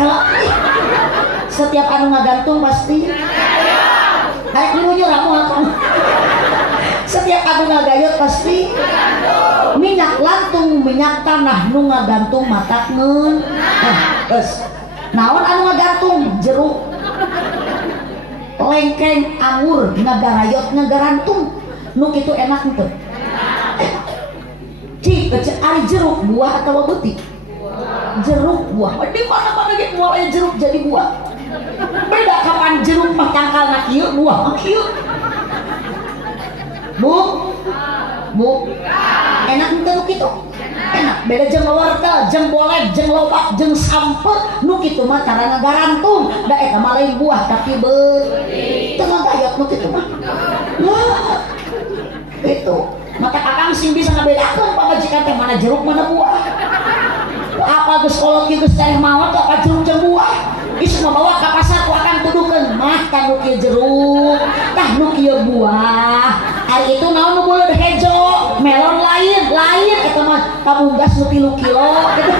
setiap anu ngagantung pasti arek nyuruh ramu setiap anu ngagayot pasti minyak lantung minyak tanah nu ngagantung matakneun geus naon anu ngagantung jeruk lengkeng anggur ngagarayot ngagarantung nu kitu enak henteu cik ari jeruk buah atau beutik jeruk buah di mana-mana ge moal aya jeruk jadi buah beda kapan jeruk mah tangkalna kieu buah mah kieu bu enak henteu nu kitu enak beda jeung wortel jeung boleh jeung lobak jeung sampeu nu kitu mah cara ngagarantung da eta mah lain buah tapi beutik teu ngagayot nu kitu mah itu mata akang sing bisa ngabedakeun pamajikan teh mana jeruk mana buah apa geus kolot kieu geus teh maot apa jeruk jeung buah geus mabawa ka pasar ku akang tuduhkeun mah tah nu kieu jeruk tah nu kieu buah ari itu naon nu beuleud hejo melon lain eta mah tabunggas nu 3 kilo gitu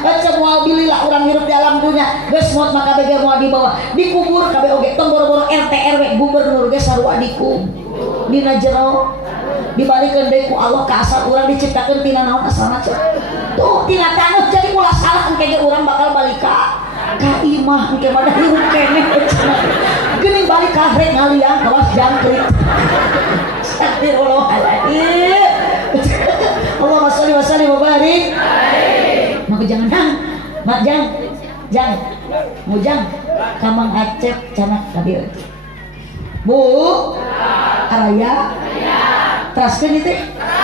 baca moal bililah orang hirup di alam dunia geus maot maka bege moal dibawa dikubur kabeh oge tong boro-boro RT RW gubernur ge sarua dikum dina jero dibalikeun deui ku Allah ka asal urang diciptakeun tina naon asalna tuh tina taneuh jadi ulah salah engke ge urang bakal balik ka imah engke mah hirup keneh geuning balik ka rek ngaliang kawas jangkrik astagfirullahaladzim Allahumma sholli wa sallim wa barik maka jangan jang mujang kamang acep canak kadir bu araya teraskeun itu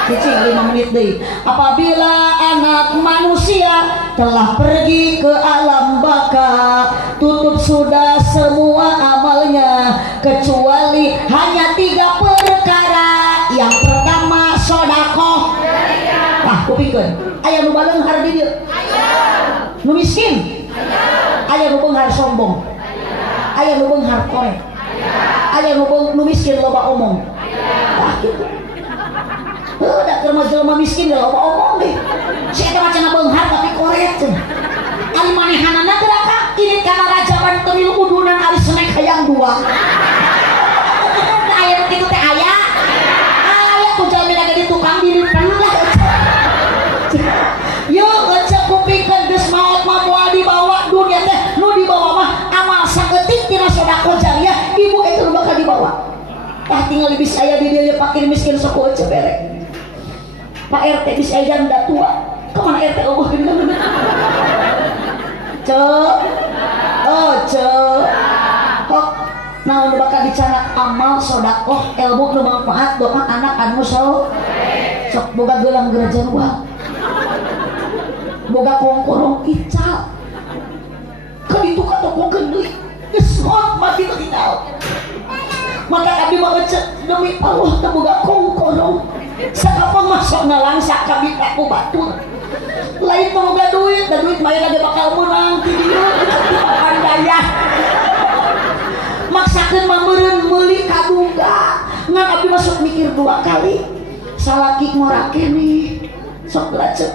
cicing 5 menit deui apabila anak manusia telah pergi ke alam baka tutup sudah semua amalnya kecuali hanya 3 perkara yang pertama sedekah kupikeun aya nu baleunghar di dieu nu miskin aya nu beunghar sombong aya nu beunghar korek aya nu miskin loba omong tah kitu da keur mah jelema miskin da loba omong deh si eta macana beunghar tapi korek cenah ari manehanana teh ka ini kana rajaban teu milu udunan ari senek hayang dua aya kitu teh aya ku jalmi lagi di tukang diripan lah yuk ngecek kupikeun geus maot mah moal dibawa dunia teh nu dibawa mah amal saeutik tina sodaqah jariah ibu eta nu bakal dibawa tah tinggal bisa aya di dieu fakir miskin sok eueuh bere Pak RT bisa aya janda tua kemana RT eueuh geuning kok naon bakal dicanak amal sodaqah ilmu nu manfaat doa anak anu sok boga geulang gereja ruang boga kongkorong ical ka ditu ka tokokeun deui geus hot mati teu tinggal maka abdi mah demi Allah teu boga kongkorong sakapang masokna langsak ka bita ku batur lain teu boga duit da duit mah lagi bakal menang ti dieu di Papandaya maksakeun mah meureun meuli kaduga ngan abdi masuk mikir dua kali salaki ngorake nih sok lacet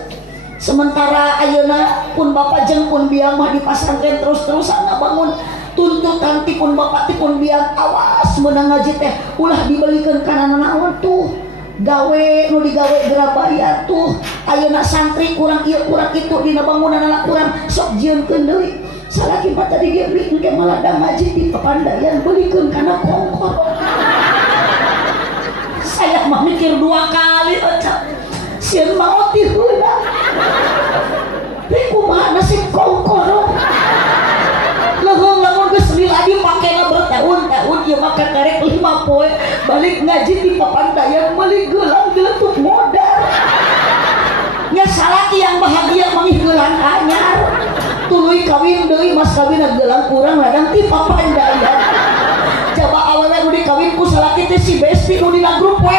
sementara ayeuna pun bapak jeung pun biang mah di pasantren terus-terusan bangun tuntutan ti pun bapak ti pun biang awas meunang ngaji teh ulah dibelikeun kana naon tuh gawe nu digawe geura bayar tuh ayeuna santri kurang ieu kurang kitu dina bangunanna kurang sok jieunkeun deui salaki mah tadi dia beli ke malah da ngaji di Papandayan belikeun kana kongkor saya mah mikir dua kali aja sieun maot di heula teh kumaha nasib kongkor leung lamun geus liladi pakena bertahun-tahun ieu mah karek 5 poe balik ngaji di Papandayan meuli geulang geuletuk modal nya salaki yang bahagia mangih geulang anyar tuluy kawin deui mas kawinna geulang urang ladang ti Papandayan coba awewe nu dikawin ku salaki teh si Besti nu dina grup WA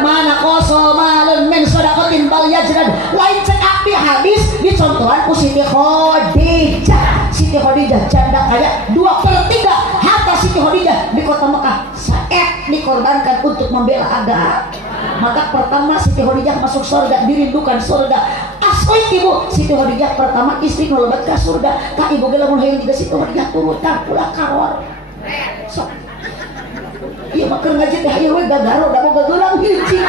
mana koso malen men sodaqatin bal yajrad lain cek api hadis dicontohan ku Siti Khadijah janda kaya 2/3 harta Siti Khadijah di kota Mekah saet dikorbankan untuk membela agama maka pertama Siti Khadijah masuk surga dirindukan surga asli ibu Siti Khadijah pertama istri ngelobat ke surga tak ibu gila mun hayang juga Siti Khadijah turutan pula karor sok iya makan ngaji teh ayo we gagaro da boga geulang hiji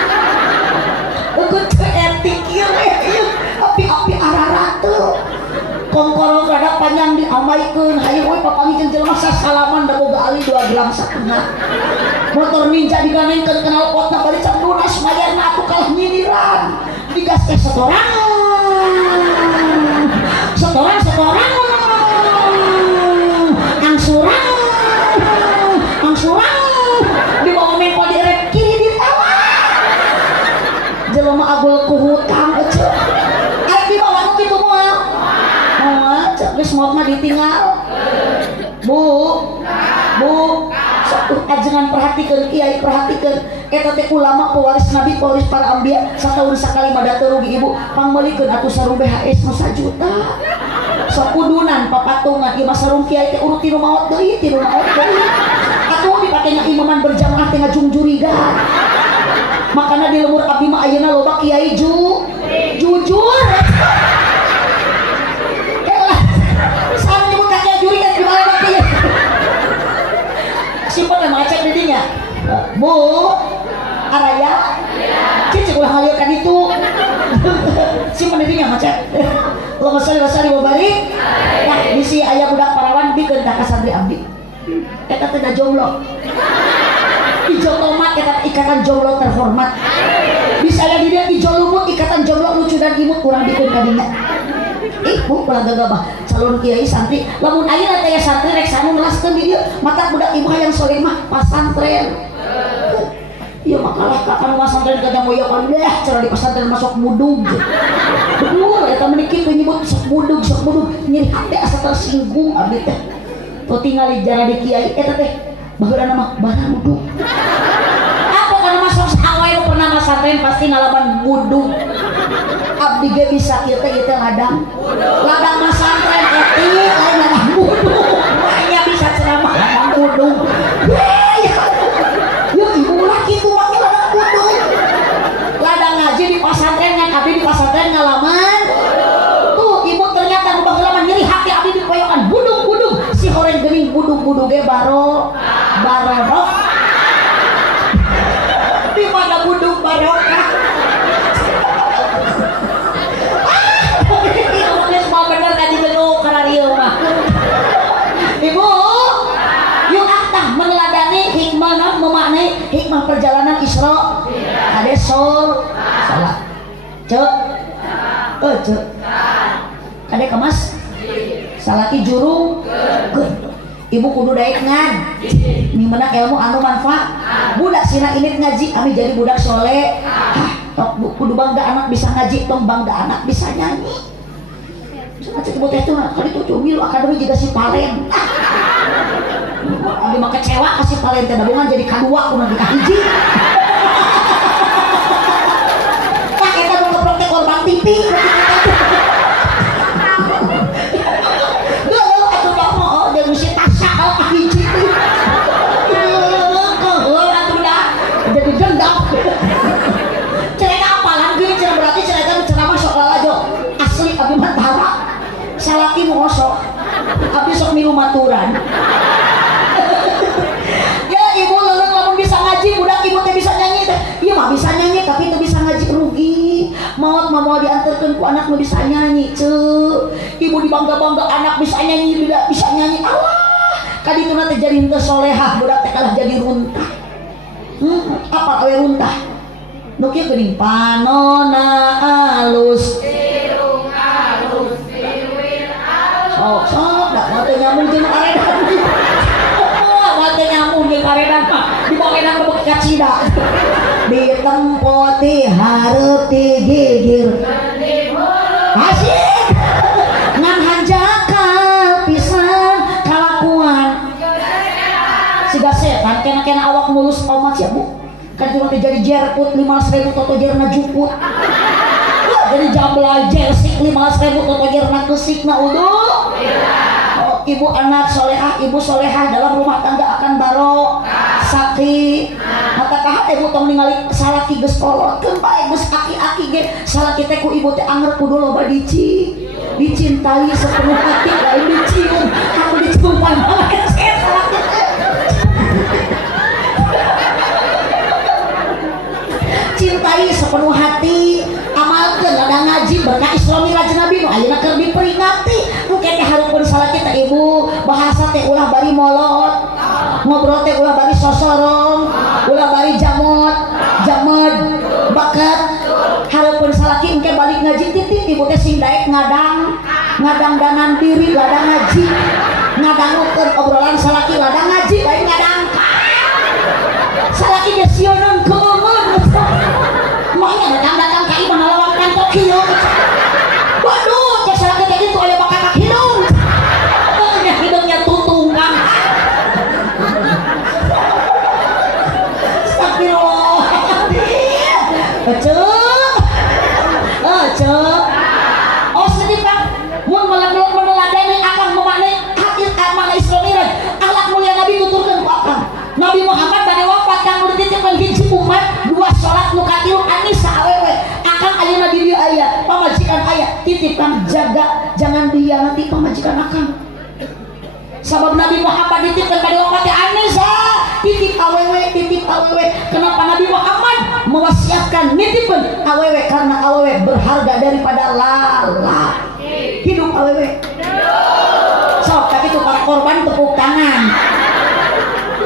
eukeun teu etik ieu api-api ararate kongkorong rada panjang diamaikeun hayu we papanggih jeung jelema sasalaman da boga ali 2 gram satengah motor ninja diganengkeun kenal potna bari can lunas mayarna atuh kalah nyiniran digas teh setoran angsurang di bawah mengko direp kiri ditawa jelema agul ku hutang ece arek di bawah nu kitu moal cek geus maot mah ditinggal bu sok ajengan perhatikeun kiai perhatikeun eta teh ulama pewaris nabi pewaris para anbiya sataun sakali mah da rugi ibu pangmeulikeun atuh sarung BHS nu 1 juta sok kudunan papatungan ieu mah sarung kiai teh urut tinu maot deui atuh dipakenya imaman berjamaah teh ngajung jurigan makana di lemur abdi mah ayeuna loba kiai jujur sareng nyebut ka kiai jurigan di mana kiai simpen mah cek di dinya bu araya cicing ulah ngalieur ka ditu simpen di dinya mah cek Allahumma sholli wa sallim wa barik nah bisi aya budak parawan bikeun ka santri abdi eta teh da jomblo ijo tomat eta ikatan jomblo terhormat bisa aya di dieu ijo lumut ikatan jomblo lucu dan imut kurang dikeun ka dinya ibu ulah gagabah calon kiai santri lamun ayeuna teh santri rek sanu melaskeun di dieu mata budak ibu hayang soleh mah pasantren ieu mah kalah ka anu pasantren kada moyokan deh cara di pasantren masuk mudug bener eta meuni kitu nyebut sok mudug nyeri hate asa tersinggung abdi teh tuh tinggal jalan di kiai teh baheula nama barang wudhu apa kana masuk sawai lu pernah masantren pasti ngalaman wudhu abdi ge bisa kieu teh ladang masantren etik lain ladang wudhu nya bisa ceramah ladang wudhu yuk ibu ulah kitu make ladang wudhu ladang ngaji di pasantren ngan abdi di pasantren ngalaman tuh ibu ternyata nu baheula nyeri hati abdi di koyokan budung si horeng geuning budung ge barok di mana budung barokah semua bener kan dibenuk karena dia mah ibu yuk aktah meneladani hikmah memaknai hikmah perjalanan Isra ada sol salah cek cek ada kemas salaki jurung ibu kudu daek ngan mimana ilmu anu manfaat budak sina ini ngaji kami jadi budak soleh kudu bangga anak bisa ngaji tong bangga anak bisa nyanyi sana cek teh tuh kali tuh cumil akademi juga si palen abi mah kecewa kasih palen teh dabungan jadi kadua kumaha dikahiji tak eta nu ngeprok teh korban TV jadi dendam cerita apalan gue cerita berarti cerita ceramah soal aja asli abi mantara salaki ngosok abi sok milu maturan ya ibu leuleuh lamun bisa ngaji budak ibu teh bisa nyanyi teh ieu mah bisa nyanyi tapi teu bisa ngaji rugi maot mah mau dianterkeun ku anak nu bisa nyanyi ceu ibu dibangga-bangga anak bisa nyanyi tidak bisa nyanyi Allah kadituna teh jadi henteu solehah budak teh kalah jadi runtah apa awe runtah nu kieu geuning panona alus irung alus biwir alus sok da moal teu nyambung jeung karedan moal teu nyambung jeung karedan mah dibawenan ke beuki kacida ditempoti hareup digigir asik ngan hanjakal pisan kalakuan siga setan kena awak mulus omat ya bu kan cuma jadi jerput 15.000 toto jerna juput jadi jambla jersik 15.000 toto jerna kesikna uduk ibu anak solehah ibu solehah dalam rumah tangga akan barok sakit matakah ibu tong ningali salaki geus kolot keun bae geus aki-aki ge salaki teh ku ibu teh anger kudu loba dicintai sepenuh hati lain dicium aku dicium panas cintai sepenuh hati amalkeun ladang ngaji berkah islami rajin nabi nu ayeuna keur diperingati mungkin teh hareupeun salaki teh ibu bahasa teh ulah bari molot ngobrol teh ulah bari sosorong ulah bari jamet bakat hareupeun salaki engke balik ngaji titip ibu teh sing daek ngadang danan diri ladang ngaji ngadangukeun obrolan salaki ladang ngaji bae ngadang salaki ge sionon keumeun makanya datang ka imah ngalawan kantor kieu waduh cek salaki teh kitu aya bakak hidung hidungnya tutung kang astagfirullah oh sedih kang mun meladeni akan memaknai hati mana islami akhlak mulia nabi tuturkeun ku akang Nabi Muhammad bade wafat kang udah dititipkeun hiji umat dua salat nu katilu anisa awewe akang ayeuna di dieu aya pamajikan aya titip kang jaga jangan dihianati pamajikan akang sabab Nabi Muhammad dititipkeun bade wafat teh anisa titip awewe kenapa Nabi Muhammad mewasiatkan nitipkeun awewe karena awewe berharga daripada lala hidup awewe sok tapi itu para korban tepuk tangan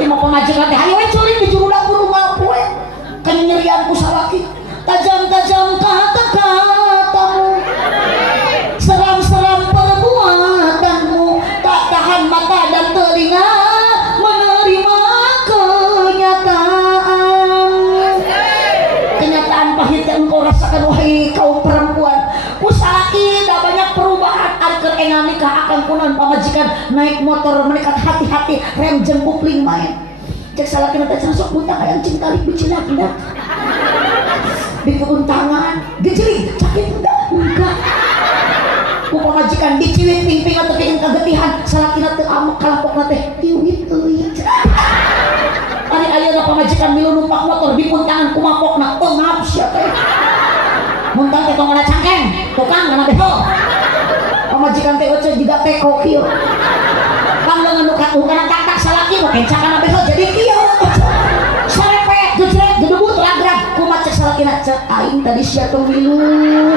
mau pemajikan teh hayu we culik di juru dapur rumah poe kenyerian ku salaki tajam-tajam kata-katamu seram-seram perbuatanmu tak tahan mata dan telinga menerima kenyataan pahit yang engkau rasakan wahai kaum perempuan ku salaki dah banyak perubahan arker engal nikah akan kunan pamajikan pamajikan naik motor menekat hati-hati rem jempuk ling main cek salaki nanti sok buntang ayam cing tali bicinak enggak di kebuntangan gejeli sakit enggak ku pamajikan diciwit ping-ping atau ping kagetihan salaki nanti amok kalapok nanti tiwit hari ayah pamajikan milu numpak motor di puntangan kumapok nak ngap siapa muntang teh tongana cangkeng tukang kana beho pamajikan teh oce juga teko kieu kan leungeun nu kana tak salaki mah kenca kana beho jadi kieu sarepet gejrek gedebut lagrag kumaha cek salakina cek aing tadi sia tong milu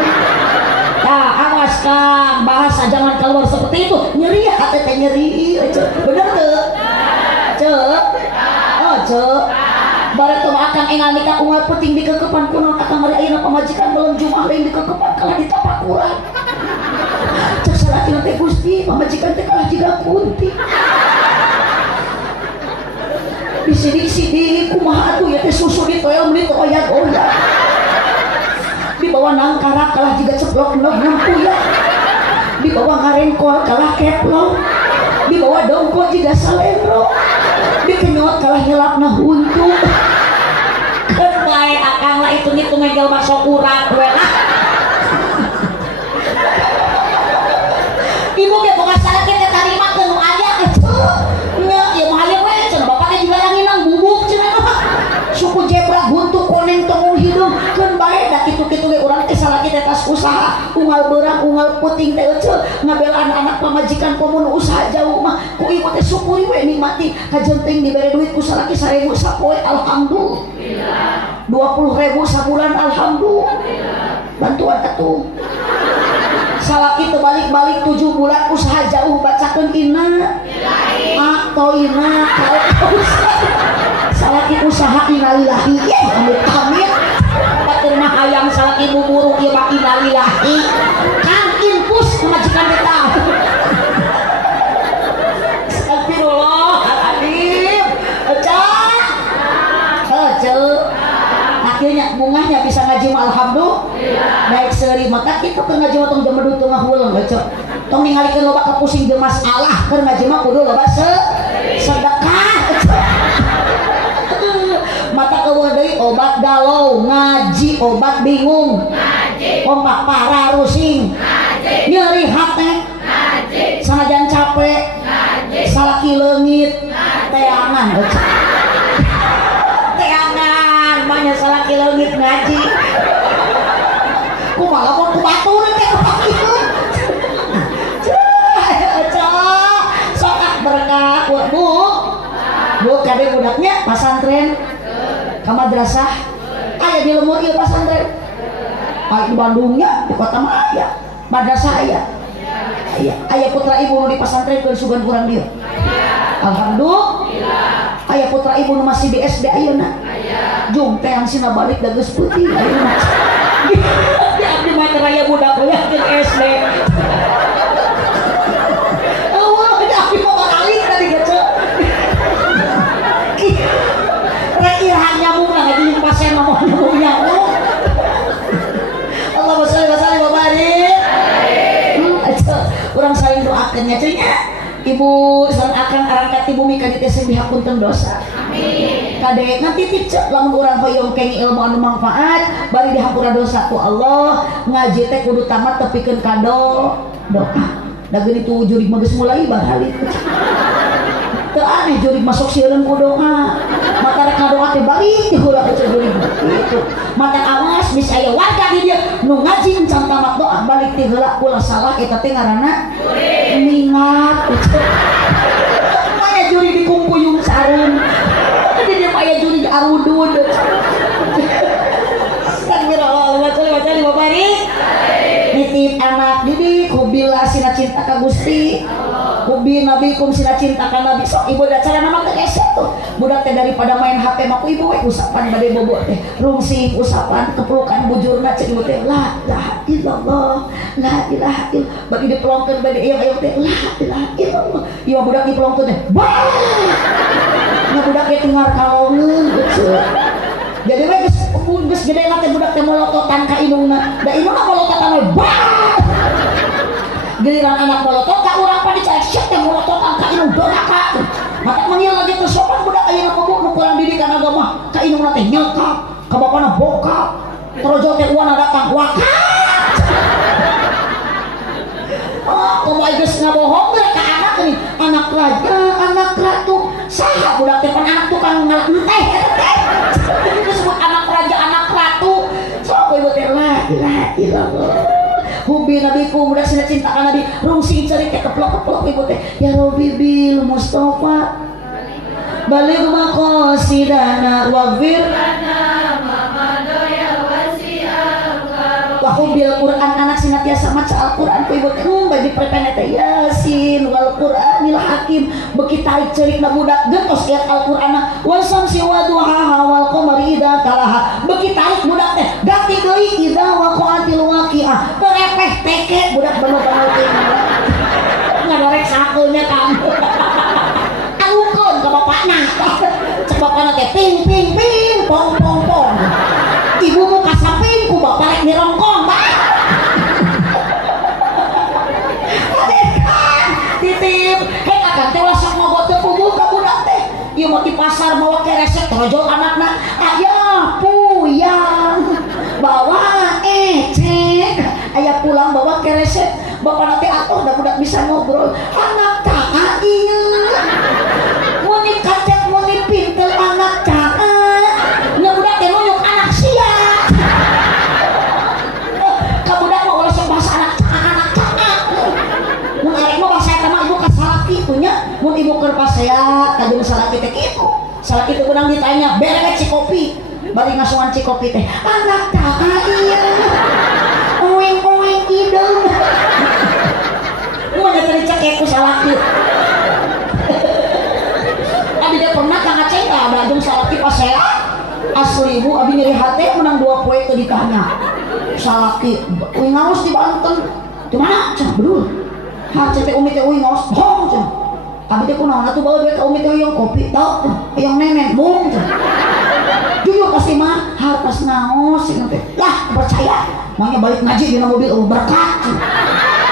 nah awas Kang bahasa jangan keluar seperti itu nyeri ya hati teh nyeri bener teu cek oh cek barat tuh akan engal nikah ungal peting di kekepan kuno akan mari ayeuna pamajikan belum Jumat lain di kekepan kalah ditapakuran cek salaki nanti Gusti pamajikan teh kalah jiga kunti disidik-sidik kumaha atuh ya teh susu ditoel meuli teu oyag-oyag di bawah nangkara kalah jiga ceplok nog nampuya di bawah ngarengkol kalah keplok di bawah dongkol jiga salendro di kenyot kalah nyelapna huntu kan bae akang lah hitung-hitung engel masuk urat we lah ibu ge boga salaki teh tarima teu nu aya nya ieu mah aya we cenah bapak teh juga yang nginang bubuk cenah suku jebra huntu koneng tongong hidung keun bae da kitu-kitu ge urang teh salaki teh tas usaha unggal beurang unggal puting teh euceul ngabelaan anak pamajikan komun usaha jauh mah ku ibu teh syukuri we nikmati kajenting dibere duit ku salaki 1000 sapoe alhamdulillah 20.000 sabulan alhamdulillah bantuan atuh salaki teu balik-balik 7 bulan usaha jauh bacakeun inna atoina salaki usaha innalillahi ye amit-amit batur mah hayang salaki buburu ieu mah innalillahi kang infus pamajikan kita astagfirullahaladzim akhirnya bunganya bisa ngaji mah alhamdulillah naik seuri maka kita keur ngaji mah tong jemedut teu ngahuleung cok tong ningalikeun loba kapusing jeung masalah keur ngaji mah kudu loba sedekah mata eueuh deui obat galau ngaji obat bingung ngaji obat parah rusing ngaji nyeri hate ngaji sanajan capek ngaji salaki leungit teangan banyak salaki leungit ngaji kumaha kok kubaturan teh sok berkah bu kade budaknya pasantren ka madrasah aya di lemur ieu pasantren di Bandungnya di kota mah aya madrasah aya aya putra ibu nu di pasantren keur sugan kurang dieu alhamdulillah aya putra ibu nu masih di SD ayeuna jung teh sina balik da geus peuting ayeuna di abdi mah raya budak we jeung SD eueuh di abdi mah balik tadi gece rek irhan nyamuk lah ngadi pasien mah nyamuk nyamuk Allahumma shalli wa sallim wa barik urang saling doakeun nya cuy nya ibu sareng akang arangkat ibu mika ditesih dihapunten dosa amin kade ngantitip cek lamun urang hoyong keng ilmu anu manfaat bari dihampura dosa ku Allah ngaji teh kudu tamat tepikeun kado doa da geus itu jurig mah geus mulai balik teu aneh jurig masuk sieun ku doa mata rek ngadoa teh balik heula ke jurig kitu mata awas geus aya warga di dieu nu ngaji encan tamat doa balik teh heula ulah salah eta teh ngaranna mingat aya juri dikumpuyung sarung jadi dia aya juri arudun astagfirullah macam-macam babarik nitip anak didik hubila sina cinta ka Gusti hubi nabi kum sina cinta ka nabi sok ibu da cara nama teh ese tuh budak teh daripada main HP mah ku ibu we usapan bade bobo teh rungsing usapan kepelukan bujurna cek ibu teh la ilaha illallah la ilaha illallah bagi dipelongkeun bade eyang teh la ilaha illallah ieu budak dipelongkeun teh bah nya budak teh dengar kalongeun jadi we geus gede lah teh budak teh molototan ka indungna da indungna molototan we bah giliran anak molotot ka urang pa dicek syek teh merototan ka inung donaka mata manggil lagi tersopan budak ayeuna mabuk nu kurang didikan agama ka inung teh nyekap ka bapana bokap trojo teh uana datang wakat kumaha geus ngabohong ge ka anak ini anak raja anak ratu saha budak teh pan anak tukang ngalak teh itu disebut anak raja anak ratu sok ieu teh la ilaha illallah Hubi nabiku mudah sina cinta ka nabi rungsing cari teh keplok-keplok ibu teh ya Rabbi bil Mustafa balik maqasidana wa firlana mamadoya wahubil Quran anak sina tiasa maca Al-Quran ku ibu teh bagi prepene teh Yasin wal Qur'anil Hakim beki tarik ceurikna budak getos ayat Al-Qur'anna wasamsi wa duhaha wal qamari idza talaha beki tarik budak teh ganti deui idza waqa'atil waqi'ah terepeh teke budak bener-bener teh ngadorek sakeulnya kamu alukeun ka bapakna cek bapakna teh ping ping ping pong pong pong ibumu kasapin ku bapak rek nirongkong Pak titip hei akang teh sok ngogot teu puguh ka budak teh ieu mah di pasar bawa keresek rojol anakna aya puyang bawa ecek aya pulang bawa keresek bapana teh atuh da budak bisa ngobrol anak tah ieu mun dikacek mun dipintel anak tah nya budak teh nunjuk anak sia ka budak mah ulah sok bahasa anak tah mun arek mah bahasa eta mah ibu ka salaki punya mun ibu keur pasea kadung salaki teh kitu salaki teh kunang ditanya bere ci kopi bari ngasuhan ci kopi teh anak tah ieu oeng oeng idung mun teh dicek ku salaki abi dia pernah Kang Aceh ka ada jeung salaki pasea asli ibu abi nyeri hate menang 2 poe teh ditanya salaki uing ngaos di Banten di mana cenah bedul ha teh umi teh uing ngaos bohong cenah abi teh kunaon atuh bawa duit ka umi teh yang kopi tau yang nenek bohong cenah jujur pasti mah hartas ngaos cenah teh lah percaya mangnya balik ngaji dina mobil berkat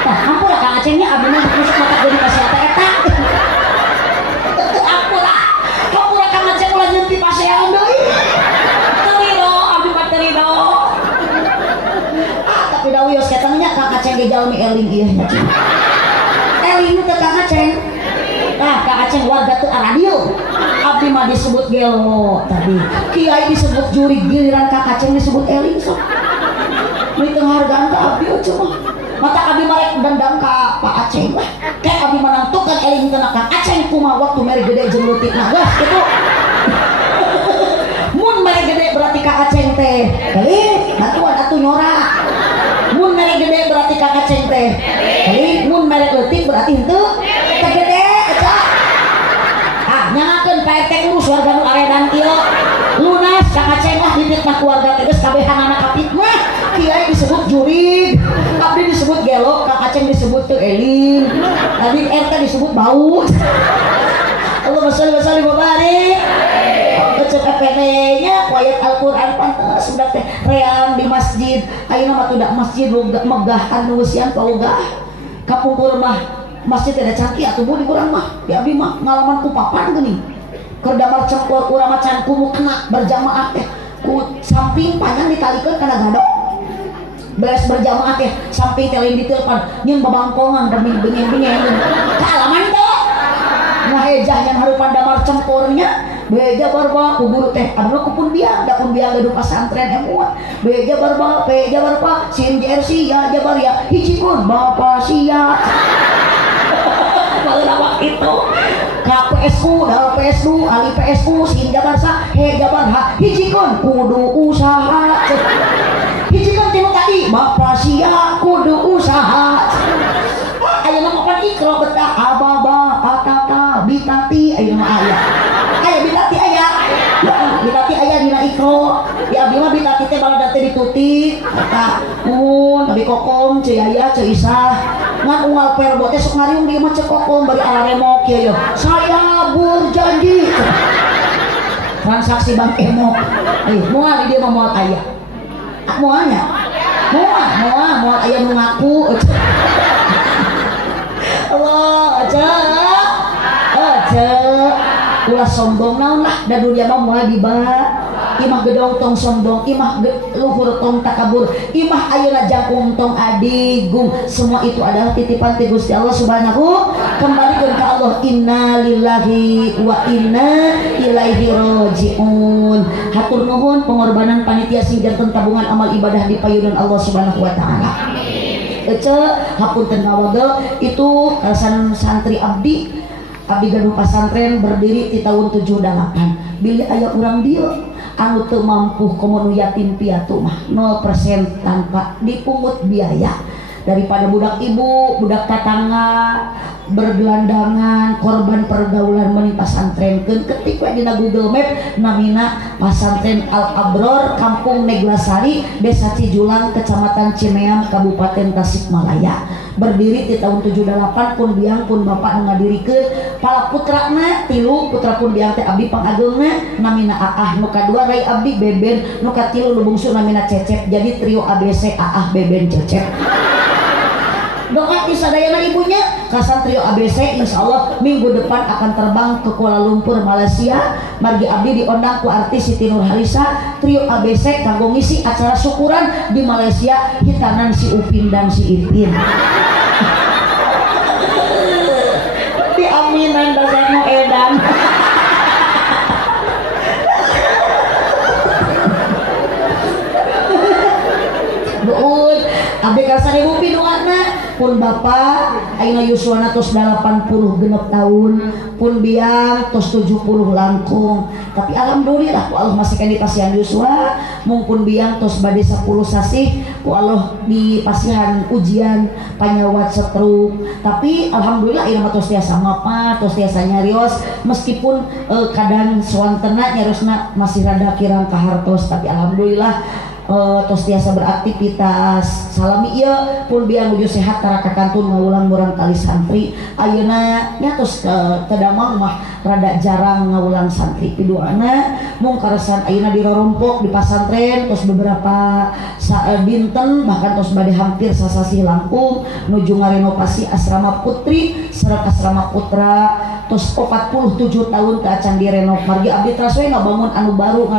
tah ampun Kang Aceh nya abi mah masuk mata jadi pasea eta ampun Kang Aceh ulah nyempi pasean deui terido abi mah terido tapi da wios ketangnya Kang Aceh ge jalmi eling ieu nya eling teh Kang Aceh nah Kang Aceh warga teu radio abdi mah disebut gelo tadi kiai disebut juri giliran Kang Aceh disebut eling sok meuli teu hargaan ka abdi aja mah mata abdi marek dendam ka Pak Aceh lah kayak abdi menentukan eling teh Kang Aceh kumaha waktu mere gede jeung leutikna geus kitu mun mere gede berarti Kang Aceh teh eling batuan atuh nyorak mun mere gede berarti Kang Aceh teh eling mun mere leutik berarti henteu teh gede aja nyangakeun Pak RT urus warga nu aredan kieu lunas Kang Aceh lah dipitnah keluarga teh geus kabehanana kapitnah kiai disebut juri abdi disebut gelo Kang Aceh disebut teu eling tadi RT disebut bau Allahumma sholli wa sallim wa barik cek nya ayat Al-Qur'an pantes sudah teh reang di masjid ayeuna mah tuh masjid megah anu sian paugah kapungkur mah masjid ada cantik atuh bu di kurang mah di abdi mah ngalaman ku papan geuning keur damar cengkor urang mah can kumu kena berjamaah teh ku samping panjang ditalikeun kana gadok beres berjamaah teh samping teh lain diteulpan nyeun babangkongan bengeng-bengeng ka alaman teh ngahejah yang harupan damar cengkornya beja barba ku guru teh anu kupun biang da pun biang gaduh pasantren emuan beja barba beja barba sin jersey ya jabar ya hiji kun bapa sia baheula itu KPSU da PSU ali PSU sin jabar sa he jabar ha hiji kun kudu usaha hiji kun tinu tadi bapa sia kudu usaha ayeuna papan ikro betah ababa atata bitati ayeuna mah aya bitati aya bitati aya dina ikro di abdi mah bitati teh balada teh ditutik eta mun abi kokom ceu aya ceu isah ngan unggal perbo teh sok ngariung di mah ceu kokom bari alaremok kieu saya berjanji transaksi bank emok moal di dieu mah moal aya moalnya moal aya nu ngaku Allah aja ulah sombong naon lah da dunia mah moal diba imah gedong tong sombong imah luhur tong takabur imah ayeuna jangkung tong adigung semua itu adalah titipan ti Gusti Allah Subhanahu kembalikan ke Allah inna lillahi wa inna ilaihi rajiun hatur nuhun pengorbanan panitia singgaran tabungan amal ibadah di payunan Allah Subhanahu wa taala ece hapunten ngawagel itu kalasan santri abdi gaduh pasantren berdiri di tahun 78 bila aya urang dieu anu teu mampu komo nu yatim piatu mah 0% tanpa dipungut biaya daripada budak ibu budak tetangga bergelandangan korban pergaulan meni pasantrenkeun ketik we dina Google Map namina Pasantren Al Abror Kampung Neglasari Desa Cijulang Kecamatan Cimeam Kabupaten Tasikmalaya berdiri di tahun 78 pun biang pun bapak ngadirikeun pala putrana 3 putra pun biang teh abdi pangageungna namina Aah nu kadua Rai abdi Beben nu katilu nu bungsu namina Cecep jadi trio ABC Aah Beben Cecep doa disadayana ibunya kasan trio ABC insyaallah minggu depan akan terbang ke Kuala Lumpur Malaysia margi abdi diundang ku artis Siti Nurhalisa trio ABC kanggo ngisi acara syukuran di Malaysia hitanan si Upin dan si Ipin di aminan dasarnya edan buut abdi kasar ibu pinuana pun bapak ayeuna yuswana tos 80 genep tahun pun biang tos 70 langkung tapi alhamdulillah ku Allah masih kan di pasihan yuswa mungkin biang tos bade 10 sasih ku Allah di pasihan ujian panyawat stroke tapi alhamdulillah ieu mah tos tiasa ngapa tos tiasa nyarios meskipun kadang swantena nyarosna masih rada kirang kahartos tapi alhamdulillah tos tiasa beraktivitas salami ieu pun biang nuju sehat tara kakantun ngaulang murang kali santri ayeuna nya tos tedamang mah rada jarang ngaulang santri piduana mung karesan ayeuna dirorompok di pasantren tos beberapa dinten bahkan tos bade hampir sasasih langkung nuju ngarenovasi asrama putri sareng asrama putra tos 47 tahun ke acan direnov margi abdi traswe ngabangun anu baru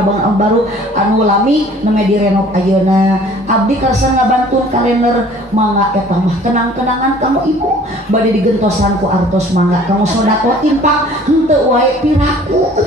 anu lami neme direnov ayeuna abdi karsa ngabantun kalender mangga eta mah kenang-kenangan kamu ibu bade digentosan ku artos mangga kamu sodako impak henteu wae piraku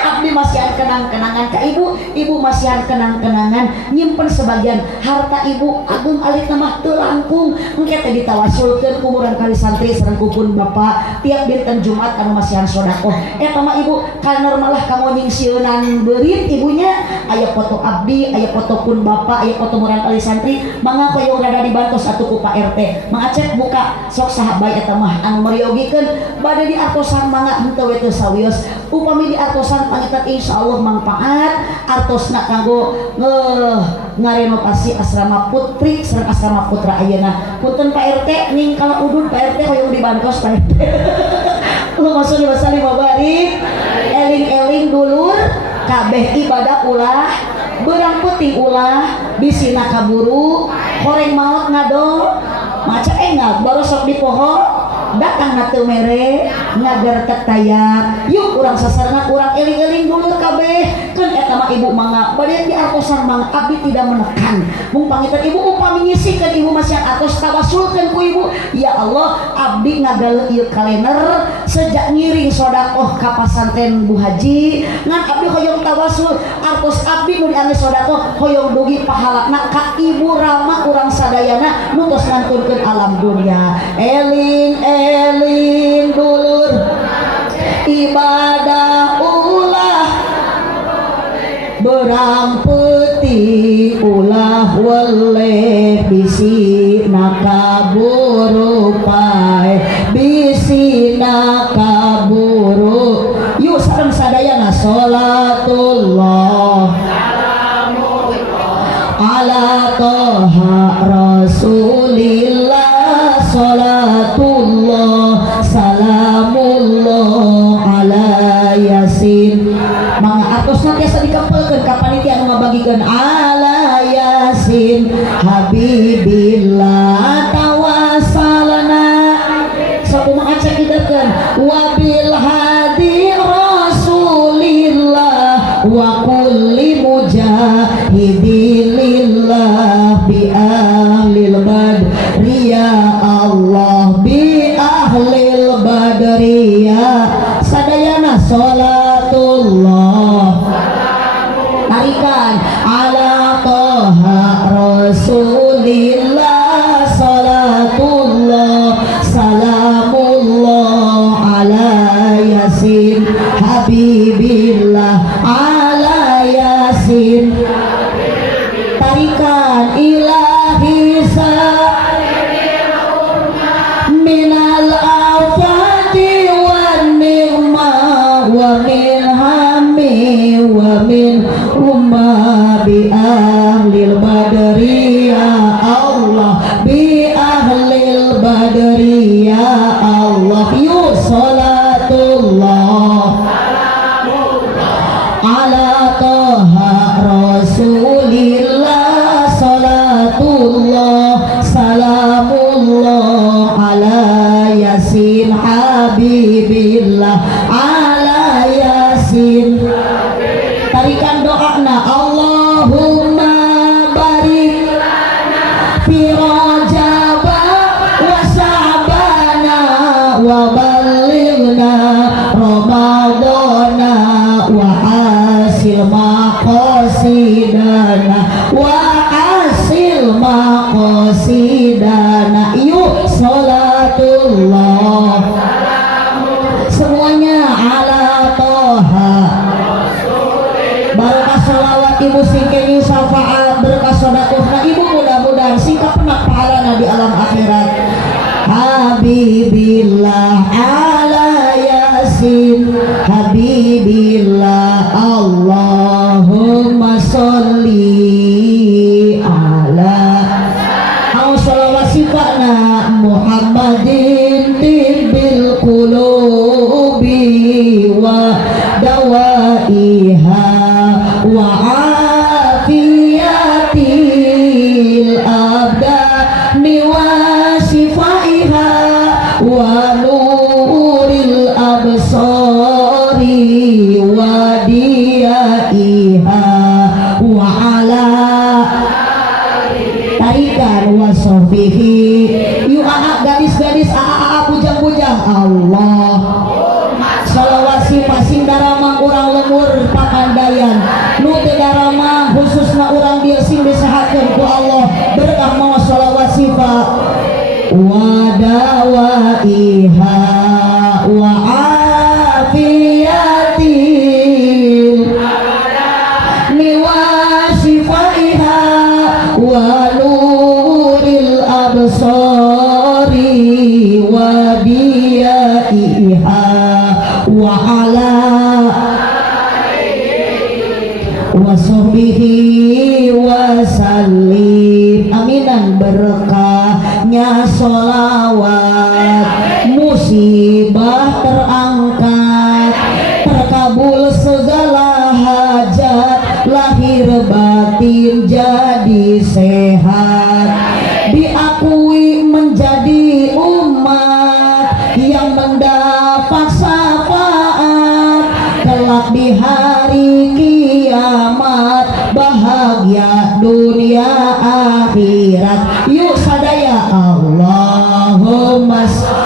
abdi masihan kenang-kenangan ka ibu masihan kenang-kenangan nyimpen sebagian harta ibu agung alit mah teu langkung engke teh ditawasulkeun ku urang kali santri sareng kupun bapak tiap dinten Jumat anu masihan sedekah eta mah ibu kana malah kamu nyingsieunan beurit ibunya aya foto abdi aya foto pun bapak aya foto urang kali santri mangga koyo rada dibantos atuh ku Pak RT mangacek buka sok sahabat eta mah anu mariogikeun bade diartosan mangga henteu we teu sawios upami diartosan pangitan insyaallah manfaat artosna kanggo ngarenovasi asrama putri sareng asrama putra ayeuna punten Pak RT ning kala udun Pak RT hoyong dibantos Pak RT Allahumma sholli wa sallim wa barik eling-eling dulur kabeh ibadah ulah beurang peuting ulah bisina kaburu horeng maot ngado maca enggak baru sok di pohon datang na teu mere ngager tetaya yuk urang sasarengan urang eling-eling dulur kabeh keun eta mah ibu mangga bade di artosan mangga abdi tidak menekan mung pangitan ibu upami nyisikeun ibu masih atos tawasulkeun ku ibu ya Allah abdi ngagaleuk ieu kalender sejak ngiring sedekah ka pasantren Bu Haji ngan abdi hoyong tawasul artos abdi nu diangge sedekah hoyong dugi pahalana ka ibu Rama urang sadayana nu tos nganturkeun alam dunya eling dulur ibadah ulah berang peti ulah weleh bisi nakaburu pae bisi nakaburu yuk sareng sadayana sholatullah ala toha rasulillah sholatullah salamullah ala yasin mangga artosna tiasa dikempelkeun ka panitia anu ngabagikeun ala yasin habibillah tawassalna sapu mangacak idekeun wabil hadi rasulillah wa kulli mujahidilillah bi ahlil badri ya Allah bi ahlil badri ya sadayana sholatullah tarikan ala toha rasulillah salatullah salamullah ala yasin habibillah ala yasin tarikan ilahi minal afati wan ni'mah wa min hammi wa min umma bi ahlil badri ya Allah bi ahlil badri ya Allah yu salatullah ala toha rasulillah salatullah salamullah ala yasin habibillah ala yasin tarikan doana Allahumma barik fi rajaba wa sa'bana wa ballighna ramadana wa hasil maqasidana wa hasil maqasidana yuk salatullah semuanya ala toha barakah salawat ibu singkeni syafaat berkah sedekahna ibu mudah-mudahan singkat penak pahalana di alam akhirat habibillah ala yasin habibillah Allahumma sholli ala au salawat sifatna Muhammadin tibbil qulubi wa dawaiha wa afiyatil abdani wa shifaiha wa nuril absari wa diyaiha wa ala tarikan wa sahbihi yu gadis-gadis bujang-bujang Allah salawat sing darama urang lemur pakandayan nu teu darama khususna urang dieu sing disehatkeun ku Allah berkah mawa salawat sifa wa dawaiha wa afiyatil ni wa shifaiha wa nuril absari wa diyaiha wa ala wa sahbihi wa sallim aminan berkahnya sholawat musibah terangkat terkabul segala hajat lahir batin jadi sehat diakui menjadi umat yang mendapat syafaat kelak di hari kiamat bahagia dunia akhirat yuk sadaya Allahumma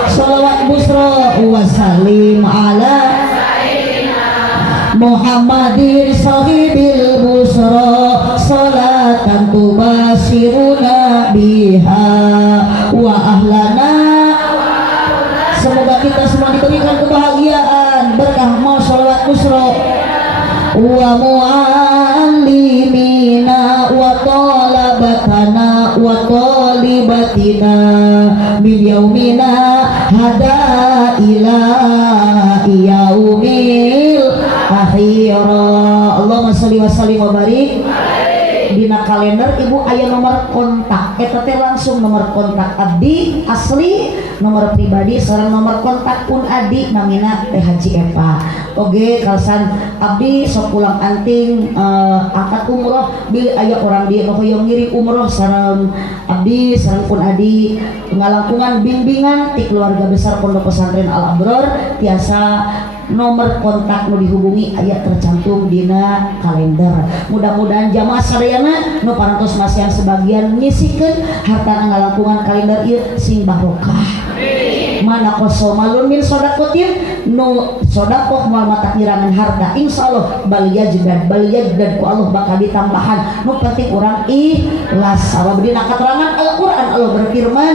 sholawat busra wa salim ala Muhammadin sahibil busra salatan tubashiruna biha wa ahlana semoga kita semua diberikan kebahagiaan berkah mau sholawat busra wa muallimina wa talabatana wa talibatina min yaumina hada ila yaumil akhirah Allahumma sholli wa sallim wa barik dina kalender ibu aya nomor kontak eta teh langsung nomor kontak abdi asli, nomor pribadi sareng nomor kontak pun adi namina Teh Haji Eva. Oge kalsan abdi sok pulang anting angkat umroh bil aya orang di nu hoyong ngiring umroh sareng abdi sareng pun adi ngalangkungan bimbingan ti keluarga besar Pondok Pesantren Al Abror tiasa nomor kontak nu dihubungi aya tercantum dina kalender. Mudah-mudahan jamaah sadayana nu parantos masih yang sebagian nyisikeun hartana ngalangkungan kalender ieu sing barokah. Mana kosomalun min sodakotin nu sodakoh moal mata kirangan harta insyaallah baliyajdan ku Allah bakal ditambahan. Nu penting urang ikhlas. Sabab dina keterangan Al-Qur'an Allah berfirman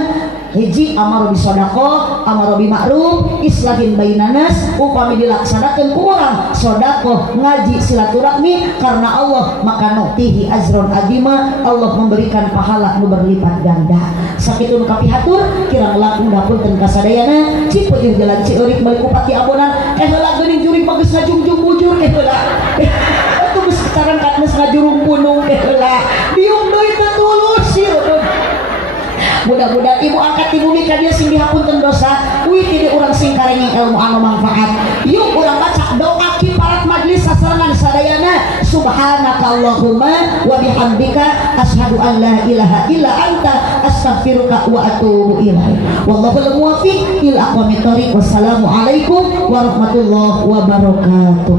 hiji amaru bisodaqoh amaru bima'ruf islahin bainanas upami dilaksanakeun ku urang sedekah ngaji silaturahmi karena Allah maka nuktihi ajron adima Allah memberikan pahala nu berlipat ganda. Sakitu kapihatur kirang langkung dapunten kasadayana Cipeujeuh jalan Cieurik balik Bupati Abonan heula geuning juring bageus ngajungjung bujur heula atuh geus sekarang geus ngajurung punung heula diung deui teh tulus sieun. Mudah-mudahan ibu angkat ibu mika dia sing dihapunten dosa wih jadi orang sing karenging ilmu anu manfaat. Yuk orang baca doa kiparat majlis sasarangan sadayana subhanakallahumma wa bihamdika asyhadu an la ilaha illa anta astaghfiruka wa atubu ilaik. Wallahul muwaffiq ila aqwamit thoriq. Wassalamualaikum warahmatullahi wabarakatuh.